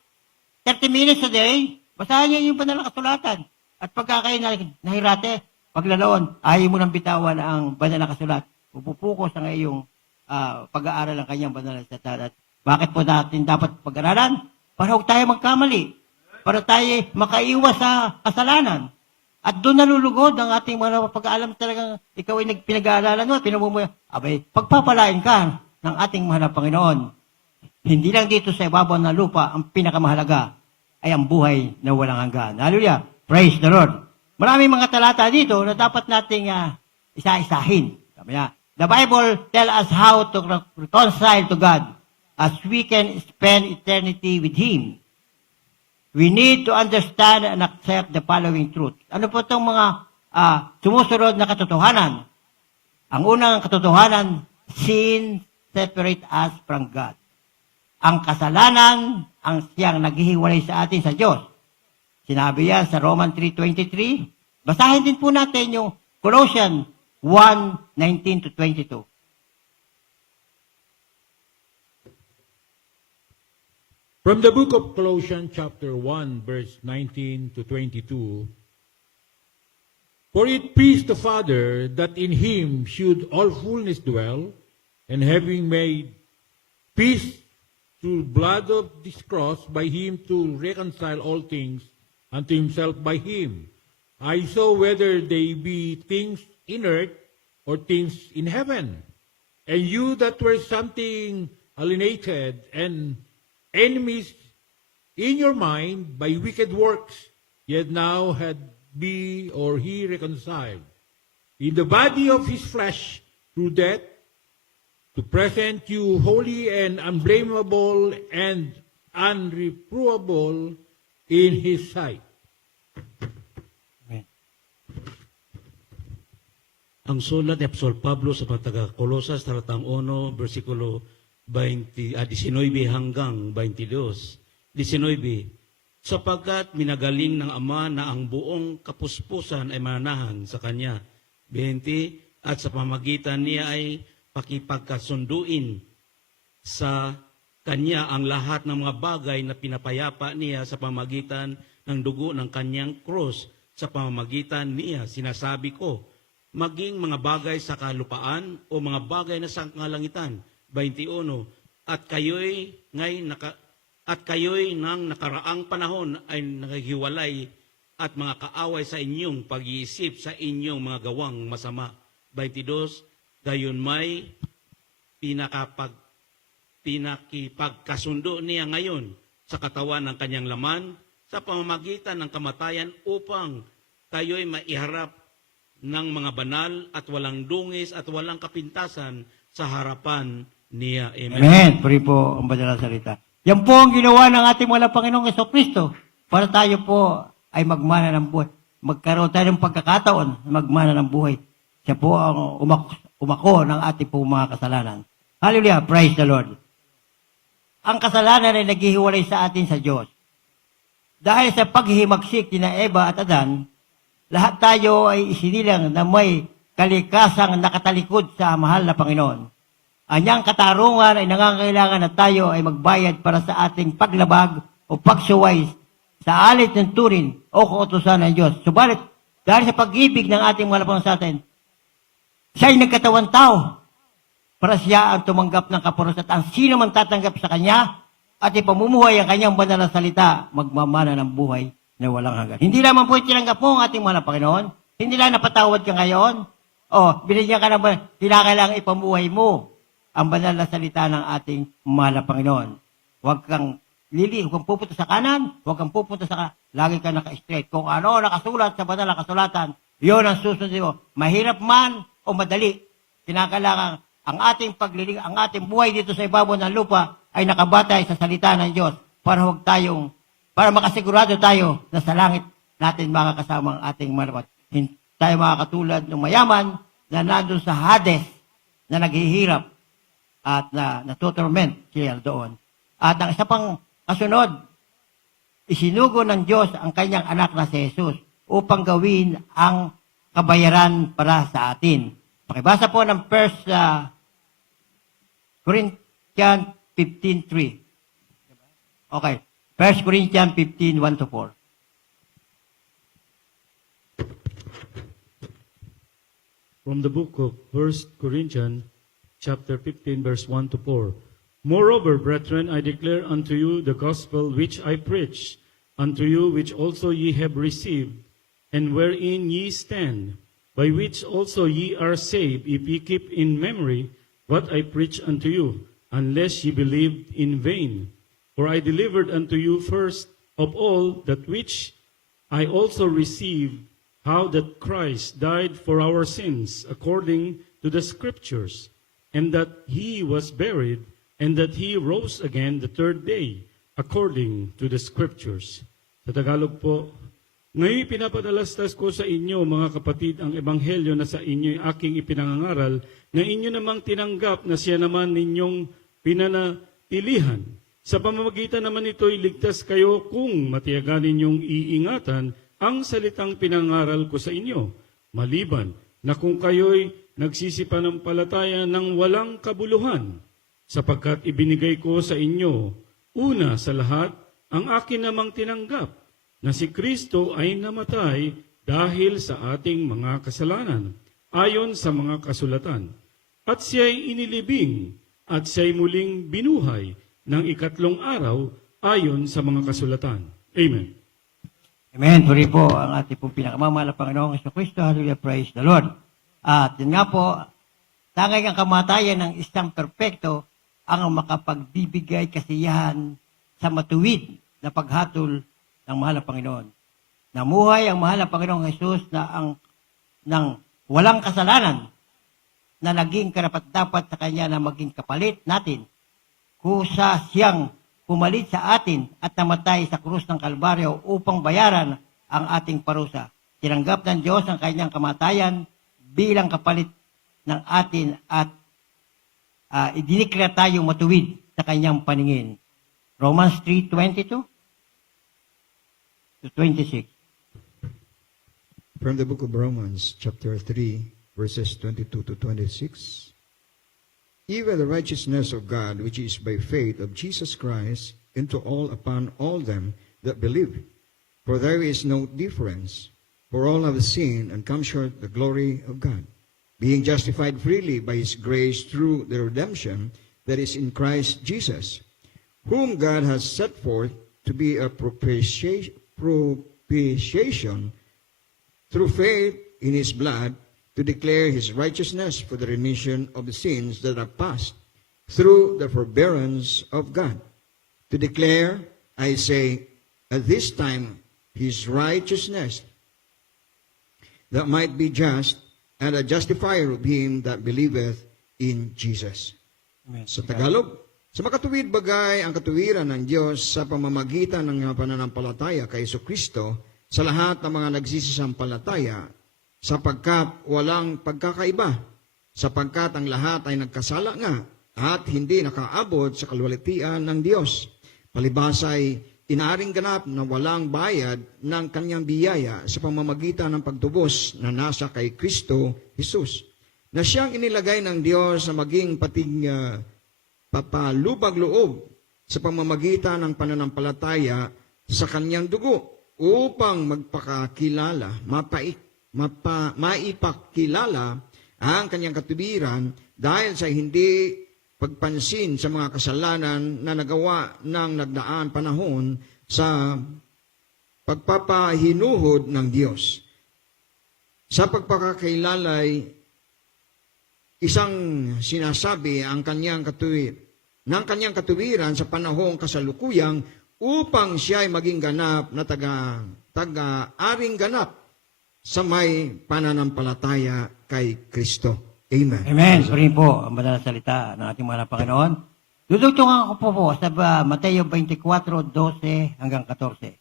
30 minutes a day, basahin niyo yung banal na kasulatan. At pagka kayo nahirate, paglalaon, ayaw mo nang bitawan ang banal na kasulat. Pupukos ang iyong pag-aaral ng kanyang banal na kasulatan. Bakit po natin dapat pag-aralan? Para huwag tayo magkamali. Para tayo makaiwas sa kasalanan. At doon nalulugod ang ating mga pag-aalam talagang ikaw ay pinag-aaralan mo, pinamumuya. Abay, pagpapalain ka ng ating mahal na Panginoon. Hindi lang dito sa ibabaw ng lupa, ang pinakamahalaga ay ang buhay na walang hanggan. Hallelujah! Praise the Lord! Maraming mga talata dito na dapat nating isa-isahin. The Bible tells us how to reconcile to God as we can spend eternity with Him. We need to understand and accept the following truth. Ano po itong mga sumusunod na katotohanan? Ang unang katotohanan, sin separate us from God. Ang kasalanan ang siyang naghihiwalay sa atin sa Diyos. Sinabi yan sa Roman 3:23. Basahin din po natin yung Colossians 1:19 to 22. From the book of Colossians chapter 1 verse 19 to 22, for it pleased the Father that in him should all fullness dwell, and having made peace through blood of this cross, by him to reconcile all things unto himself by him. I saw whether they be things in earth or things in heaven. And you that were something alienated and enemies in your mind by wicked works, yet now had be or he reconciled in the body of his flesh through death, to present you holy and unblameable and unreprovable in his sight. Ang sulat ni Apostol Pablo sa pagtaga Kolosas, talatang 1, versikulo 19 hanggang 22. 19, sapagkat minagaling ng Ama na ang buong kapuspusan ay mananahan sa Kanya. 20, at sa pamagitan niya ay pakipagkasunduin sa Kanya ang lahat ng mga bagay na pinapayapa niya sa pamagitan ng dugo ng Kanyang krus. Sa pamamagitan niya, sinasabi ko, maging mga bagay sa kalupaan o mga bagay na sa kalangitan. 21, at kayo'y ng nakaraang panahon ay nakahiwalay at mga kaaway sa inyong pag-iisip sa inyong mga gawang masama. 22, gayon may pinakipagkasundo niya ngayon sa katawan ng kanyang laman sa pamamagitan ng kamatayan upang kayo'y maiharap ng mga banal at walang dungis at walang kapintasan sa harapan niya. Amen. Amen. Puri po ang banal na salita. Yan po ang ginawa ng ating walang Panginoong Jesucristo para tayo po ay magmana ng buhay. Magkaroon tayo ng pagkakataon na magmana ng buhay. Siya po ang umako ng ating po mga kasalanan. Hallelujah. Praise the Lord. Ang kasalanan ay naghihiwalay sa atin sa Diyos. Dahil sa paghihimagsik ni Eva at Adan, lahat tayo ay isinilang na may kalikasang nakatalikod sa mahal na Panginoon. Anyang katarungan ay nangangailangan na tayo ay magbayad para sa ating paglabag o pagsuway sa alit ng turin o kautusan ng Diyos. Subalit, dahil sa pag-ibig ng ating mahal na Panginoon sa atin, siya ay nagkatawang tao para siya ang tumanggap ng kaparusahan at ang sino man tatanggap sa Kanya at ipamumuhay ang Kanyang banal na salita, magmamana ng buhay na walang hanggan. Hindi naman po tinanggap mo ang ating mahal na Panginoon. Hindi lang napatawad ka ngayon. Binigyan ka naman, kinakailangan ipamuhay mo ang banal na salita ng ating mahal na Panginoon. Huwag kang pupunta sa kanan, huwag kang pupunta sa lagi ka naka-straight. Kung ano nakasulat sa banal na kasulatan, yun ang susunod mo. Mahirap man o madali, kinakailangan ang ating ang ating buhay dito sa ibabaw ng lupa ay nakabatay sa salita ng Diyos para makasigurado tayo na sa langit natin makakasama ang ating malapat. Hindi tayo makakatulad ng mayaman na nandun sa Hades na naghihirap at na natutorment siya doon. At ang isa pang kasunod, isinugo ng Diyos ang kanyang anak na si Jesus upang gawin ang kabayaran para sa atin. Pakibasa po ng 1 Corinthians 15:3. Okay. 1 Corinthians 15, 1-4. From the book of 1 Corinthians, chapter 15, verse 1-4. Moreover, brethren, I declare unto you the gospel which I preach unto you, which also ye have received, and wherein ye stand, by which also ye are saved, if ye keep in memory what I preach unto you, unless ye believed in vain. For I delivered unto you first of all that which I also received, how that Christ died for our sins according to the Scriptures, and that he was buried, and that he rose again the third day, according to the Scriptures. Sa Tagalog po, ngayon pinapadalastas ko sa inyo, mga kapatid, ang ebanghelyo na sa inyo aking ipinangangaral, na inyo namang tinanggap na siya naman ninyong pinanatilihan, Sa pamamagitan naman nito'y ligtas kayo kung matiyagan ninyong iingatan ang salitang pinangaral ko sa inyo, maliban na kung kayo'y nagsisipanampalataya ng walang kabuluhan, sapagkat ibinigay ko sa inyo, una sa lahat, ang akin namang tinanggap, na si Kristo ay namatay dahil sa ating mga kasalanan, ayon sa mga kasulatan. At siya'y inilibing, at siya'y muling binuhay ng ikatlong araw, ayon sa mga kasulatan. Amen. Amen. Puri po ang ating pong pinakamamahal na Panginoong Jesucristo. Hallelujah. Praise the Lord. At yun nga po, tanging ang kamatayan ng isang perpekto ang makapagbibigay kasiyahan sa matuwid na paghatol ng mahal na Panginoon. Namuhay ang mahal na Panginoong Jesus ng walang kasalanan na naging karapat-dapat sa Kanya na maging kapalit natin kusa siyang pumalit sa atin at namatay sa krus ng Kalbaryo upang bayaran ang ating parusa. Tinanggap ng Diyos ang Kanyang kamatayan bilang kapalit ng atin at idiniklara tayong matuwid sa Kanyang paningin. Romans 3:22 to 26. From the book of Romans, chapter 3, verses 22 to 26. Even the righteousness of God, which is by faith of Jesus Christ, into all upon all them that believe. For there is no difference, for all have sinned and come short the glory of God, being justified freely by his grace through the redemption that is in Christ Jesus, whom God has set forth to be a propitiation through faith in his blood, to declare his righteousness for the remission of the sins that are past through the forbearance of God. To declare, I say, at this time, his righteousness, that might be just, and a justifier of him that believeth in Jesus. Amen. Sa Tagalog, sa makatuwid bagay ang katuwiran ng Diyos sa pamamagitan ng pananampalataya kay Jesucristo sa lahat ng mga nagsisisampalataya, sapagkat walang pagkakaiba, sapagkat ang lahat ay nagkasala nga at hindi nakaabot sa kaluwalhatian ng Diyos. Palibhas ay inaring ganap na walang bayad ng kanyang biyaya sa pamamagitan ng pagtubos na nasa kay Kristo Jesus, na siyang inilagay ng Diyos na maging pating papalubag-loob sa pamamagitan ng pananampalataya sa kanyang dugo upang magpakakilala, maipakilala ang kanyang katuwiran dahil sa hindi pagpansin sa mga kasalanan na nagawa ng nagdaan panahon sa pagpapahinuhod ng Diyos. Sa pagpakakailalay, isang sinasabi ang kanyang katuwiran sa panahong kasalukuyang upang siya ay maging ganap na taga-aring ganap sa may pananampalataya kay Kristo. Amen. Amen. Puri po ang banal na salita ng ating mahal na Panginoon. Dudugtungan ko po sa Mateo 24:12 hanggang 14.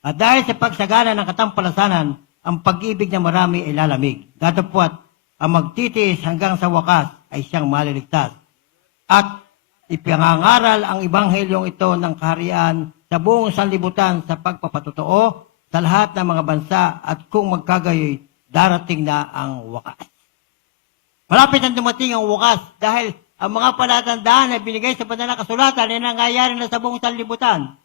At dahil sa pagsagana ng katampalasanan, ang pag-ibig ng marami ay lalamig. Datapwat, ang magtitiis hanggang sa wakas ay siyang maliligtas. At ipangangaral ang ibanghelyong ito ng kaharian sa buong sanlibutan sa pagpapatotoo sa lahat ng mga bansa at kung magkagayoy, darating na ang wakas. Malapit ang dumating ang wakas dahil ang mga palatandaan na binigay sa banal na kasulatan ay nangyayari na sa buong sanlibutan.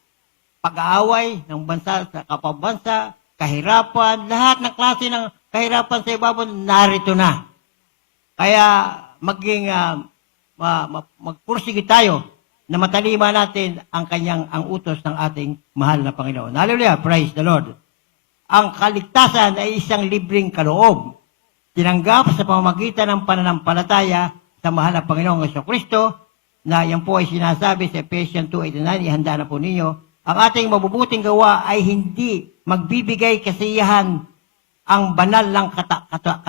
Pag-aaway ng bansa sa kapabansa, kahirapan, lahat ng klase ng kahirapan sa ibabaw narito na. Kaya maging magpursige tayo na matalima natin ang utos ng ating mahal na Panginoon. Hallelujah, praise the Lord. Ang kaligtasan ay isang libreng kaloob. Tinanggap sa pamamagitan ng pananampalataya sa mahal na Panginoong Jesucristo, na yan po ay sinasabi sa Ephesians 2:8-9, ihanda na po ninyo, ang ating mabubuting gawa ay hindi magbibigay kasiyahan ang banal ng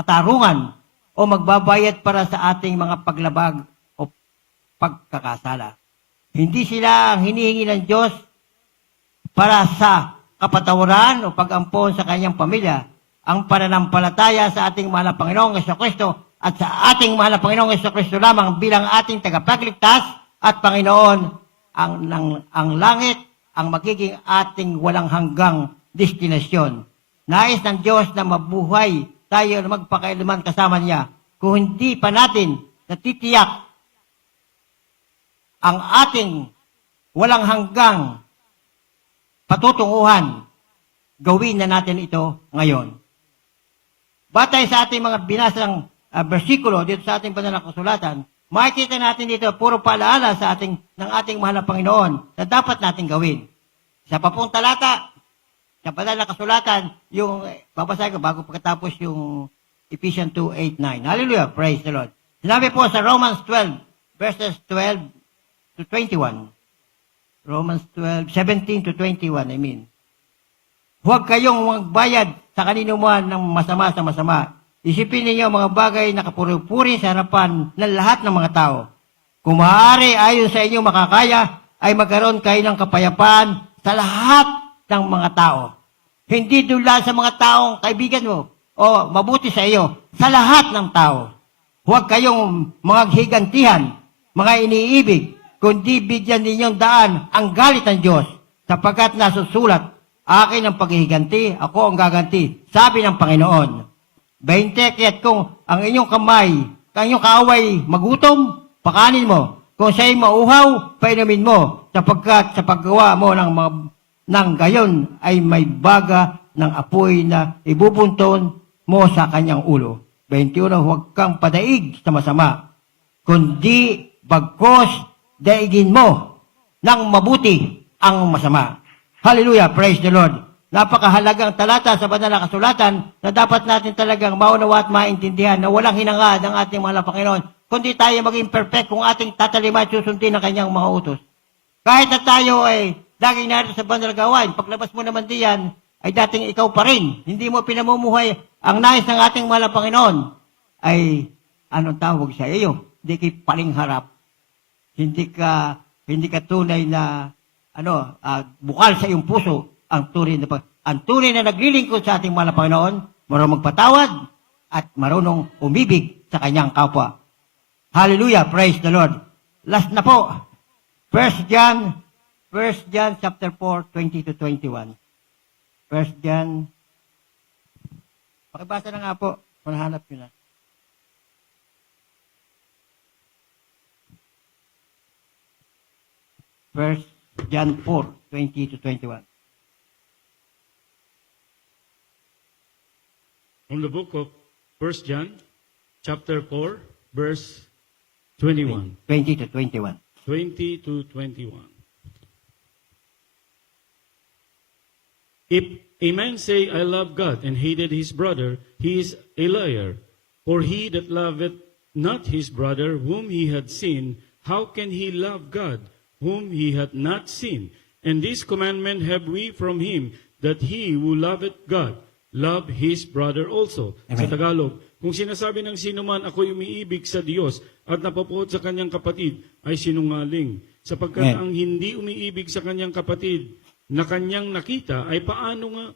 katarungan o magbabayad para sa ating mga paglabag o pagkakasala. Hindi sila ang hinihingi ng Diyos para sa kapatawaran o pag-ampon sa kanyang pamilya. Ang pananampalataya sa ating mahal na Panginoong Jesucristo at sa ating mahal na Panginoong Jesucristo lamang bilang ating tagapagligtas at Panginoon ang langit ang magiging ating walang hanggang destinasyon. Nais ng Diyos na mabuhay tayo na magpakailaman kasama niya. Kung hindi pa natin natitiyak ang ating walang hanggang patutunguhan, gawin na natin ito ngayon. Batay sa ating mga binasang bersikulo dito sa ating banal na kasulatan, makikita natin dito puro paalaala ng ating mahal na Panginoon na dapat natin gawin. Sa papong talata, sa banal na kasulatan, yung babasahin ko bago pagkatapos yung Ephesians 2:8-9. Hallelujah, praise the Lord. Sinabi po sa Romans 12, verses 12 to 21. Romans 12, 17 to 21, I mean. Huwag kayong magbayad sa kanino man ng masama sa masama. Isipin ninyo mga bagay na kapuri-puri sa harapan ng lahat ng mga tao. Kung maaari ayon sa inyo makakaya, ay magkaroon kayo ng kapayapaan sa lahat ng mga tao. Hindi dula sa mga taong kaibigan mo o mabuti sa iyo, sa lahat ng tao. Huwag kayong mga higantihan, mga iniibig, kundi bigyan ninyong daan ang galit ng Diyos, sapagkat nasusulat, akin ang paghihiganti, ako ang gaganti, sabi ng Panginoon. 20, kaya't kung ang inyong ang inyong kaaway magutom, pakanin mo. Kung siya'y mauhaw, painumin mo, sapagkat sa paggawa mo ng gayon ay may baga ng apoy na ibubunton mo sa kanyang ulo. 21, huwag kang padaig sa masama, kundi bagkos daigin mo ng mabuti ang masama. Hallelujah, praise the Lord. Napakahalagang talata sa banal na kasulatan na dapat natin talagang maunawa at maintindihan na walang hinangad ang ating mahal na Panginoon, kundi tayo maging perfect kung ating tatalima at susundin ang kanyang mga utos. Kahit na tayo ay laging narito sa banal na gawain, paglabas mo naman diyan, ay dating ikaw pa rin. Hindi mo pinamumuhay ang nais ng ating mahal na Panginoon, ay anong tawag sa iyo? Hindi kay paling harap. Hindi ka tunay na bukal sa iyong puso ang tunay na naglilingkod sa ating mahal na Panginoon, marunong magpatawad at marunong umibig sa kanyang kapwa. Hallelujah, praise the Lord. Last na po. 1 John chapter 4, 20 to 21. 1 John. Pakibasa na nga po. Panahanap nyo na. First John 4, 20 to 21. From the book of 1 John, chapter 4, verse 21. 20 to 21. 20 to 21. If a man say, I love God, and hated his brother, he is a liar. For he that loveth not his brother whom he had seen, how can he love God whom he hath not seen? And this commandment have we from him, that he who loveth God, love his brother also. Amen. Sa Tagalog, kung sinasabi ng sino man, ako'y umiibig sa Diyos at napapuot sa kanyang kapatid, ay sinungaling. Sapagkat Amen. ang hindi umiibig sa kanyang kapatid na kanyang nakita, ay paano nga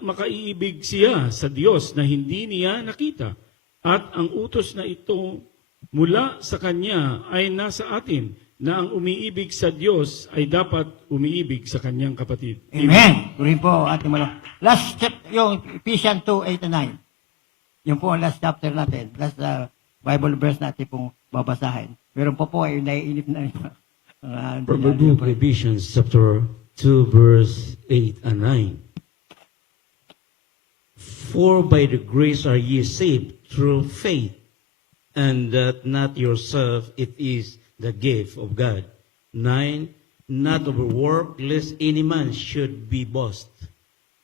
makaiibig siya sa Diyos na hindi niya nakita? At ang utos na ito mula sa kanya ay nasa atin, na ang umiibig sa Diyos ay dapat umiibig sa kanyang kapatid. Amen. Tuloy po ating malang. Last chapter, yung Ephesians 2, 8 and 9. Yung po ang last chapter natin. Last Bible verse natin pong babasahin. Meron po ay naiinip na. From the book of Ephesians chapter 2 verse 8 and 9. For by the grace are ye saved through faith, and that not yourself, it is the gift of God. 9. Not of work, lest any man should be boast.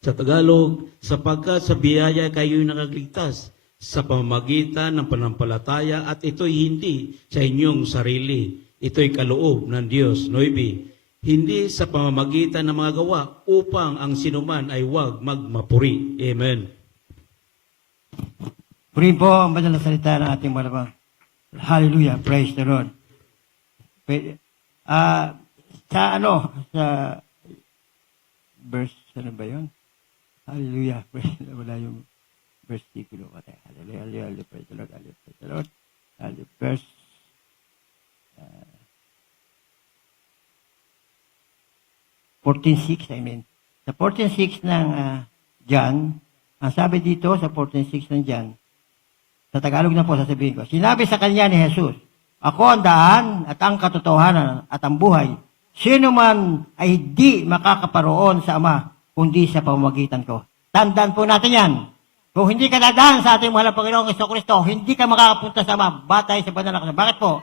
Sa Tagalog, sapagkat sa biyaya kayo'y nakagligtas sa pamamagitan ng panampalataya, at ito'y hindi sa inyong sarili. Ito'y kaloob ng Diyos. 9. Hindi sa pamamagitan ng mga gawa, upang ang sinuman ay huwag magmapuri. Amen. Purihin po ang banal na salita ng ating malabang. Hallelujah. Praise the Lord. Sa verse, ano ba yun? Hallelujah. Wala yung versikulo. Hallelujah, hallelujah, praise the Lord, hallelujah, praise the Lord. Hallelujah, verse, 14:6, I mean. Sa 14:6 ng John, ang sabi dito sa 14:6 ng John, sa Tagalog na po sasabihin ko, sinabi sa kanya ni Jesus, ako ang daan at ang katotohanan at ang buhay. Sino man ay di makakaparoon sa Ama, kundi sa pamamagitan ko. Tandaan po natin yan. Kung hindi ka dadaan sa ating mahal na Panginoong Kristo, hindi ka makakapunta sa Ama, batay sa banal na kasal. Bakit po?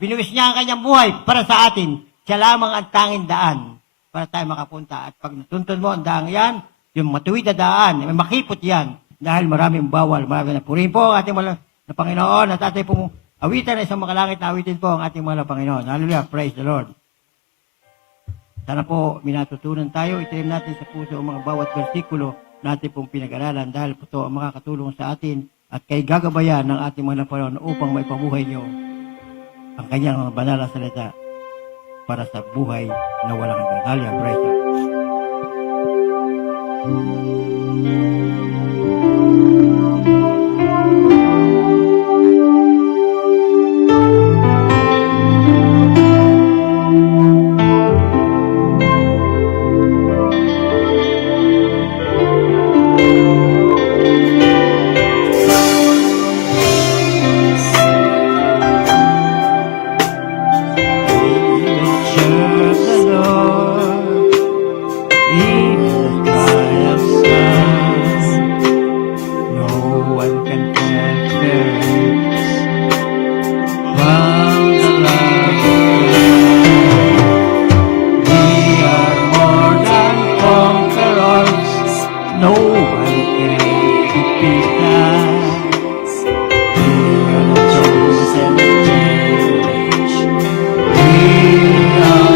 Binuwis niya ang kanyang buhay para sa atin. Siya lamang ang tanging daan para tayo makapunta. At pag natuntun mo ang daan yan, yung matuwid na daan, may makipot yan. Dahil maraming bawal, maraming na. Purihin po ang ating mahal na Panginoon at ating pong awitan na isang makalangit na awitin po ang ating mahal na Panginoon. Hallelujah, praise the Lord. Sana po minatutunan tayo, italim natin sa puso ang mga bawat versikulo natin pong pinag-aralan dahil po ito ang makakatulong sa atin at kay gagabayan ng ating mga Panginoon upang may pabuhay niyo ang kanyang mga banal na salita para sa buhay na walang hanggan. Hallelujah, praise the Lord. Serve the Lord, even the trials comes. No one can separate from the love of God. We are more than conquerors. No one can defeat us. We are the chosen generation. We are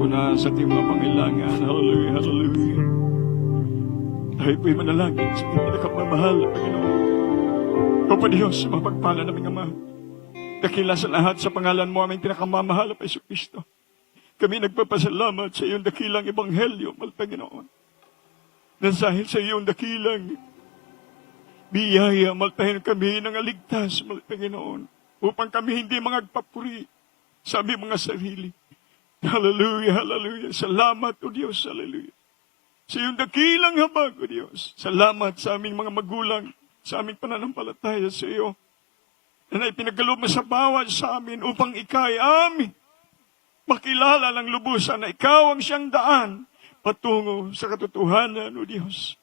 paguna sa ating mga pangailangan. Hallelujah, hallelujah. Tayo po'y manalangin sa ating pinakamamahal na Panginoon. Papa Diyos, mapagpala naming Ama. Dakila sa lahat sa pangalan mo aming pinakamamahal na Yesu Kristo. Kami nagpapasalamat sa iyong dakilang ebanghelyo, mal Panginoon. Dahil sa iyong dakilang biyaya, maltahin kami ng aligtas, mal Panginoon, upang kami hindi magpapuri sa aming mga sarili. Hallelujah, hallelujah. Salamat, O Diyos, hallelujah. Sa iyong dakilang habag, O Diyos. Salamat sa aming mga magulang, sa aming pananampalataya sa iyo, na ipinagkaloob mo sa bawat sa amin upang ikay amin makilala ng lubusan na ikaw ang siyang daan patungo sa katotohanan, O Diyos.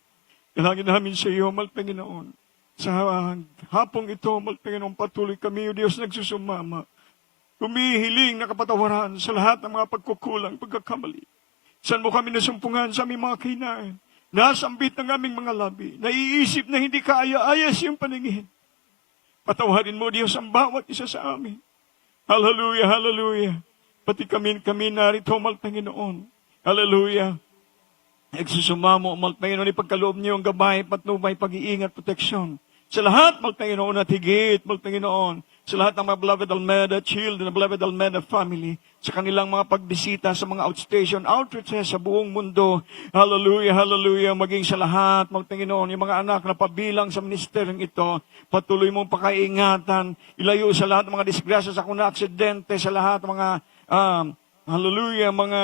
Dalangin namin sa iyo, mal Panginoon. Sa hapong ito, mal Panginoon, patuloy kami, O Diyos, nagsusumama. Humihiling na kapatawaran sa lahat ng mga pagkukulang, pagkakamali. Saan mo kami nasumpungan sa aming mga kahinaan? Nasambit ng aming mga labi. Naiisip na hindi kaaya-ayas yung paningin. Patawarin mo, Diyos, ang bawat isa sa amin. Hallelujah, hallelujah. Pati kami narito, mal Panginoon. Hallelujah. Nagsusumamo, mal Panginoon, ipagkaloob niyo ang gabay, patnubay, pag-iingat, proteksyon. Sa lahat, mal Panginoon, at higit, mal Panginoon, sa lahat ng mga beloved Almeda children, beloved Almeda family, sa kanilang mga pagbisita sa mga outstation, outreaches sa buong mundo. Hallelujah, hallelujah. Maging sa lahat, mal Panginoon, yung mga anak na pabilang sa ministeryong ito, patuloy mong pakaingatan, ilayo sa lahat ng mga disgrasya, sa kuna aksidente, sa lahat ng mga, hallelujah, mga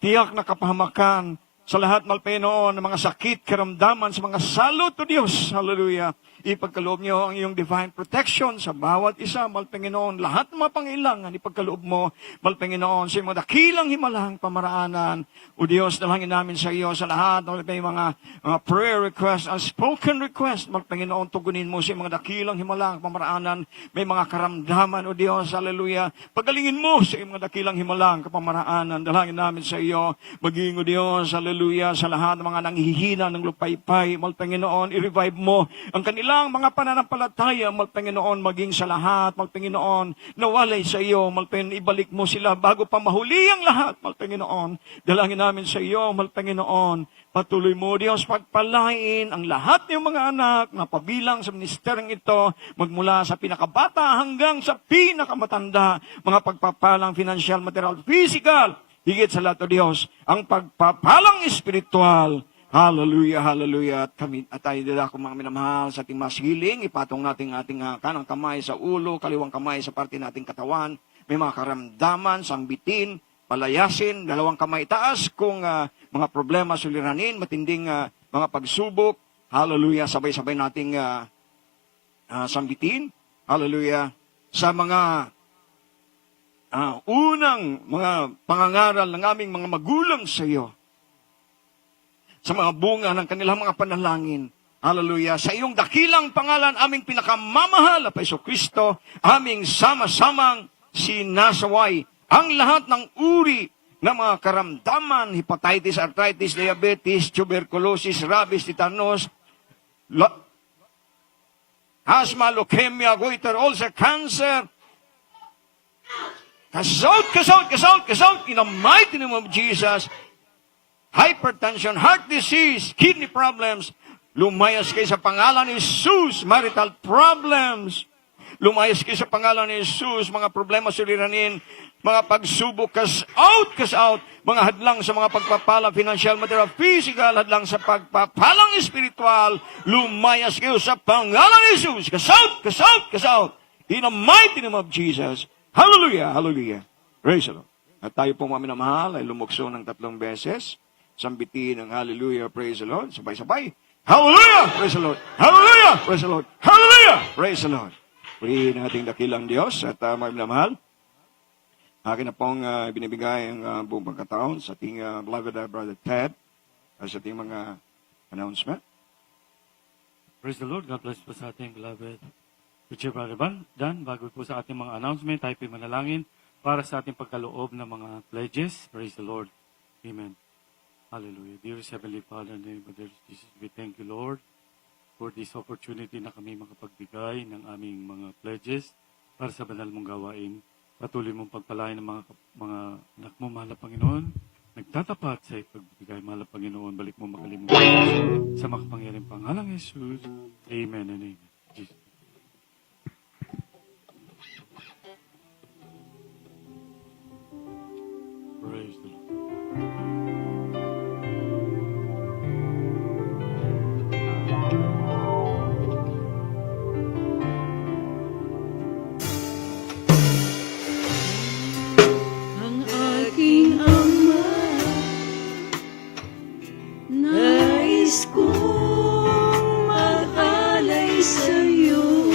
tiyak na kapahamakan, sa lahat, mal Panginoon, ng mga sakit, karamdaman, sa mga salot, O Diyos, hallelujah. Ipagkaloob niyo ang iyong divine protection sa bawat isa, mal Panginoon. Lahat ng mga pangailangan, ipagkaloob mo, mal Panginoon, sa mga dakilang himalang pamaraanan. O Diyos, dalangin namin sa iyo sa lahat ng mga prayer request, spoken request, mal Panginoon, tugunin mo sa mga dakilang himalang pamaraanan. May mga karamdaman, O Diyos, hallelujah. Pagalingin mo sa mga dakilang himalang kapamaraanan. Dalangin namin sa iyo, maging, O Diyos, hallelujah, sa lahat ng mga nanghihina ng lupaypay, mal Panginoon, i-revive mo ang kanilang mga pananampalataya, mal Panginoon, maging sa lahat, mal Panginoon, nawalay sa iyo, mal Panginoon, ibalik mo sila bago pa mahuli ang lahat, mal Panginoon. Dalangin namin sa iyo, mal Panginoon, patuloy mo, Diyos, pagpalain ang lahat ng mga anak na pabilang sa ministeryong ito, magmula sa pinakabata hanggang sa pinakamatanda, mga pagpapalang financial, material, physical, higit sa lahat, O Diyos, ang pagpapalang espiritual. Hallelujah, hallelujah. At tayo dila kung mga minamahal sa ating masiling, ipatong natin ating kanang kamay sa ulo, kaliwang kamay sa parte nating katawan. May mga karamdaman, sangbitin, palayasin, dalawang kamay taas kung mga problema suliranin, matinding mga pagsubok. Hallelujah, sabay-sabay nating sambitin. Hallelujah. Sa mga unang mga pangangaral ng aming mga magulang sa iyo, sa mga bunga ng kanilang mga panalangin. Hallelujah. Sa iyong dakilang pangalan, aming pinakamamahal na Yesu Kristo, aming sama-samang sinasaway ang lahat ng uri ng mga karamdaman, hepatitis, arthritis, diabetes, tuberculosis, rabies, tetanus, asthma, leukemia, goiter, ulcer, cancer. Kasaut, kasaut, kasaut, kasaut, in the mighty name of Jesus. Hypertension, heart disease, kidney problems, lumayas kayo sa pangalan ni Jesus. Marital problems, lumayas kayo sa pangalan ni Jesus. Mga problema suliranin, mga pagsubok, cast out, mga hadlang sa mga pagpapala, financial, material, physical, hadlang sa pagpapalang espiritual, lumayas kayo sa pangalan ni Jesus. Cast out, cast out, cast out, in the mighty name of Jesus. Hallelujah, hallelujah. Praise the Lord. At tayo pong mga minamahal ay lumukso ng 3 beses. Sambitin ang hallelujah, praise the Lord. Sabay-sabay. Hallelujah, praise the Lord. Hallelujah, praise the Lord. Hallelujah, praise the Lord. Purihin ang ating dakilang Diyos at mga minamahal. Akin na pong binibigay ang buong pagkataon sa ating beloved brother Ted at sa ating mga announcement. Praise the Lord. God bless po sa ating beloved Preacher Brother Dan. Bago po sa ating mga announcement, tayo po manalangin para sa ating pagkaloob ng mga pledges. Praise the Lord. Amen. Hallelujah. Dear Heavenly Father, in the name of Jesus, we thank you, Lord, for this opportunity na kami makapagbigay ng aming mga pledges para sa banal mong gawain. Patuloy mong pagpalain ng mga anak mo, mahal na Panginoon. Nagtatapat sa ipagbigay, mahal na Panginoon. Balik mo makalimutan sa makapangyarihang pangalang Jesus. Amen and amen. Jesus. Praise the Lord. Ang aking ama, nais kong mag-alay sa'yo.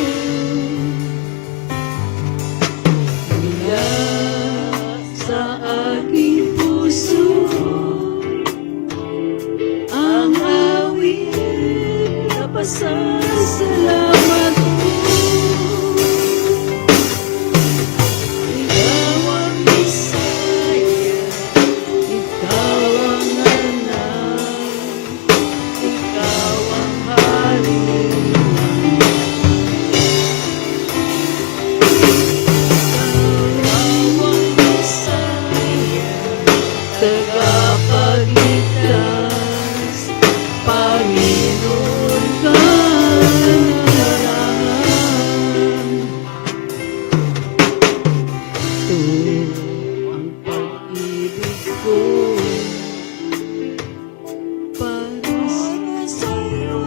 Mula sa aking puso, ang awit na pasasalamat ko. Ikaw ang Bisaya, ikaw ang anak, ikaw ang hari. Ikaw ang Bisaya, tagapagligtas, Panginoon ka naman. Ito ang pag-ibig ko para sa'yo,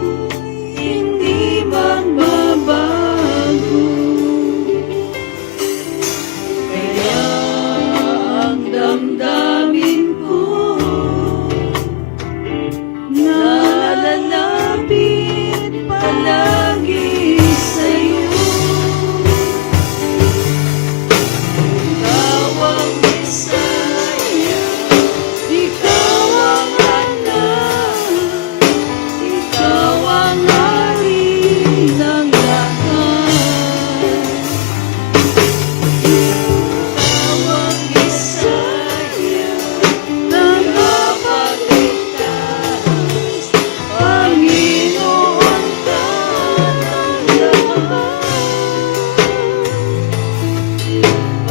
hindi magbabago. Kaya ang damdamin ko nalalapit palagi sa'yo. Ikaw ang Bisaya, ikaw ang anak, ikaw ang hari ng lahat. Ikaw ang Bisaya, tagapagligtas, Panginoon ka ng lahat.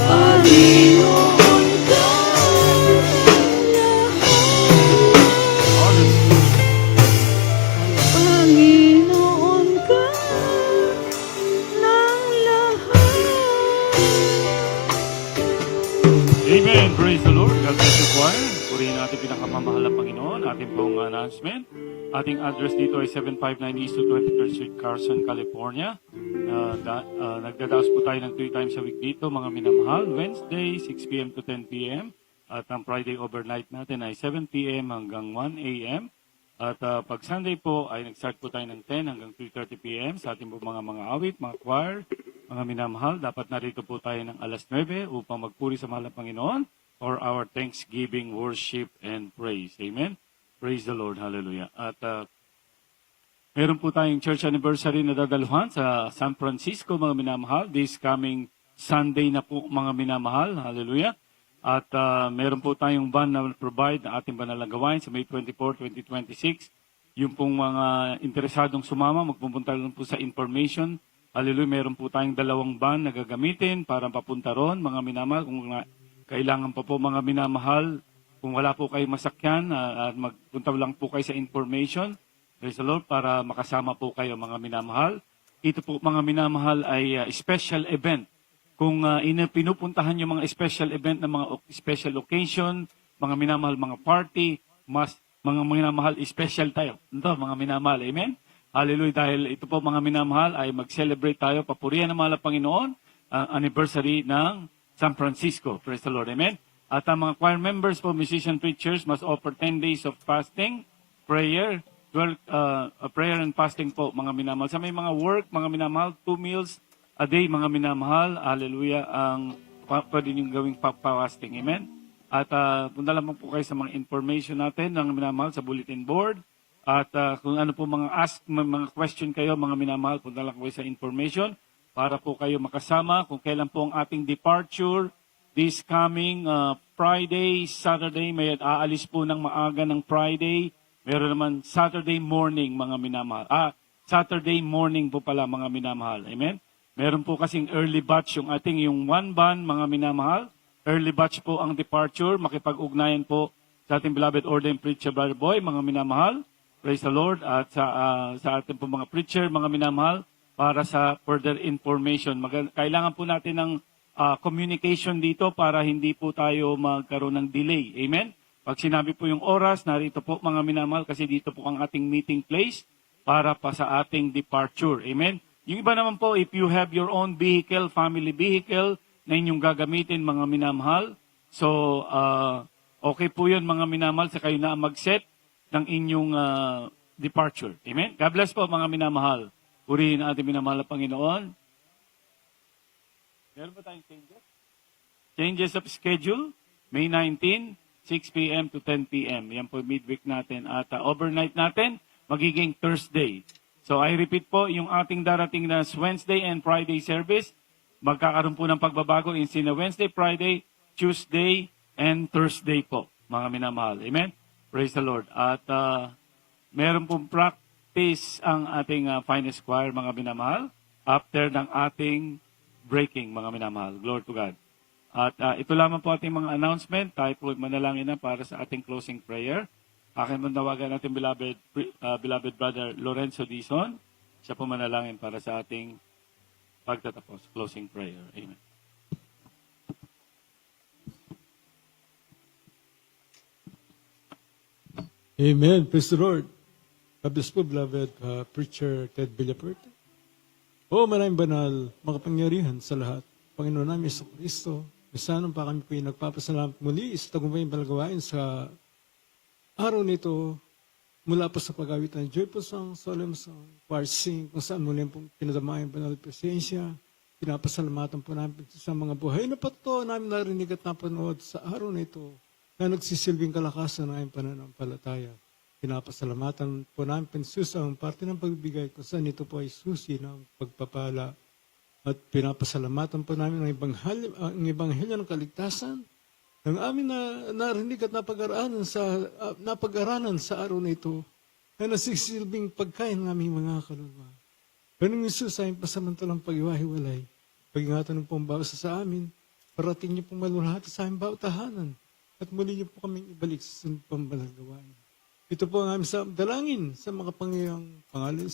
Panginoon ka Panginoon ka ng lahat. Amen. Praise the Lord. God bless you, choir. Purihin natin pinakamamahal na Panginoon. Ating pong announcement. Ating address dito ay 759 East 23rd Street, Carson, California. Nagdadaos po tayo ng 3 times a week dito, mga minamahal. Wednesday, 6 p.m. to 10 p.m. At ang Friday overnight natin ay 7 p.m. hanggang 1 a.m. At pag Sunday po ay nag-start po tayo ng 10 hanggang 3:30 p.m. sa ating po mga awit, mga choir, mga minamahal. Dapat narito po tayo ng alas 9 upang magpuri sa mahal na Panginoon for our thanksgiving, worship, and praise. Amen? Praise the Lord. Hallelujah. At meron po tayong church anniversary na dadaluhan sa San Francisco, mga minamahal. This coming Sunday na po, mga minamahal. Hallelujah. At meron po tayong van na provide na ating banalang gawain sa May 24, 2026. Yung pong mga interesadong sumama, magpupunta lang po sa information. Hallelujah, meron po tayong 2 van na gagamitin para papunta ron, mga minamahal. Kung kailangan pa po mga minamahal, kung wala po kayo masakyan, magpunta lang po kayo sa information. Praise the Lord, para makasama po kayo, mga minamahal. Ito po, mga minamahal, ay special event. Kung pinupuntahan yung mga special event na mga special occasion, mga minamahal, mga party, mga minamahal, special tayo. Ito, mga minamahal, amen? Hallelujah, dahil ito po, mga minamahal, ay mag-celebrate tayo, papurihan ng mahal na Panginoon, ang anniversary ng San Francisco. Praise the Lord, amen? At ang mga choir members po, musician preachers, must offer 10 days of fasting, prayer, prayer and fasting po, mga minamahal. Sa may mga work, mga minamahal, 2 meals a day, mga minamahal, hallelujah, ang pwede niyong gawing fasting, amen? At punta lang po kayo sa mga information natin ng minamahal sa bulletin board. At kung ano po mga question kayo, mga minamahal, punta lang kayo sa information para po kayo makasama kung kailan po ang ating departure this coming Friday, Saturday. May aalis po ng maaga ng Friday. Meron naman Saturday morning, mga minamahal. Saturday morning po pala, mga minamahal. Amen? Meron po kasing early batch yung ating yung one ban, mga minamahal. Early batch po ang departure. Makipag-ugnayan po sa ating beloved ordained preacher, Brother Boy, mga minamahal. Praise the Lord. At sa ating po mga preacher, mga minamahal, para sa further information. Kailangan po natin ng communication dito para hindi po tayo magkaroon ng delay. Amen? Pag sinabi po yung oras, narito po mga minamahal kasi dito po ang ating meeting place para pa sa ating departure. Amen? Yung iba naman po, if you have your own vehicle, family vehicle, na inyong gagamitin mga minamahal, so okay po yun mga minamahal sa kayo na mag-set ng inyong departure. Amen? God bless po mga minamahal. Purihin ang ating minamahal na Panginoon. Meron ba tayong changes? Changes of schedule, May 19, 6 p.m. to 10 p.m. Yan po midweek natin. At overnight natin, magiging Thursday. So I repeat po, yung ating darating na Wednesday and Friday service, magkakaroon po ng pagbabago in sina Wednesday, Friday, Tuesday, and Thursday po, mga minamahal. Amen? Praise the Lord. At meron pong practice ang ating finest choir, mga minamahal, after ng ating breaking, mga minamahal. Glory to God. At ito lamang po ating mga announcement. Tayo po manalangin na para sa ating closing prayer. Akin manawagan natin beloved brother Lorenzo Dizon. Siya po manalangin para sa ating pagtatapos. Closing prayer. Amen. Amen. Praise the Lord. God bless po, beloved preacher Ted Villaperte. O maraming banal, makapangyarihan sa lahat. Panginoon namin sa Kristo, misanong pa kami po nagpapasalamat muli sa tagumpay balagawain sa araw nito mula po sa pag-awit ng Joyful Song, Solemn Song, Choir Sing, kung saan muli pong pinadamayan banal presensya. Pinapasalamatan po namin sa mga buhay na pato namin narinig at napanood sa araw na ito na nagsisilbing kalakasan ng aming pananampalataya. Pinapasalamatan po namin pensus ang parte ng pagbibigay kung saan ito po ay susi ng pagpapala. At pinapasalamatan po namin ang ebanghelyo ng kaligtasan ng aming narinig at napag-aralan sa araw na ito na nasisilbing pagkain ng aming mga kaluluwa. Ganun Isus sa aming pasamantalang pag-iwahiwalay, pag-ingatan ng pong bawat sa amin, parating niyo pong malulahati sa aming bawat tahanan at muli niyo po kaming ibalik sa pambalagawain. Ito po ang aming dalangin sa mga pangyayang pangalan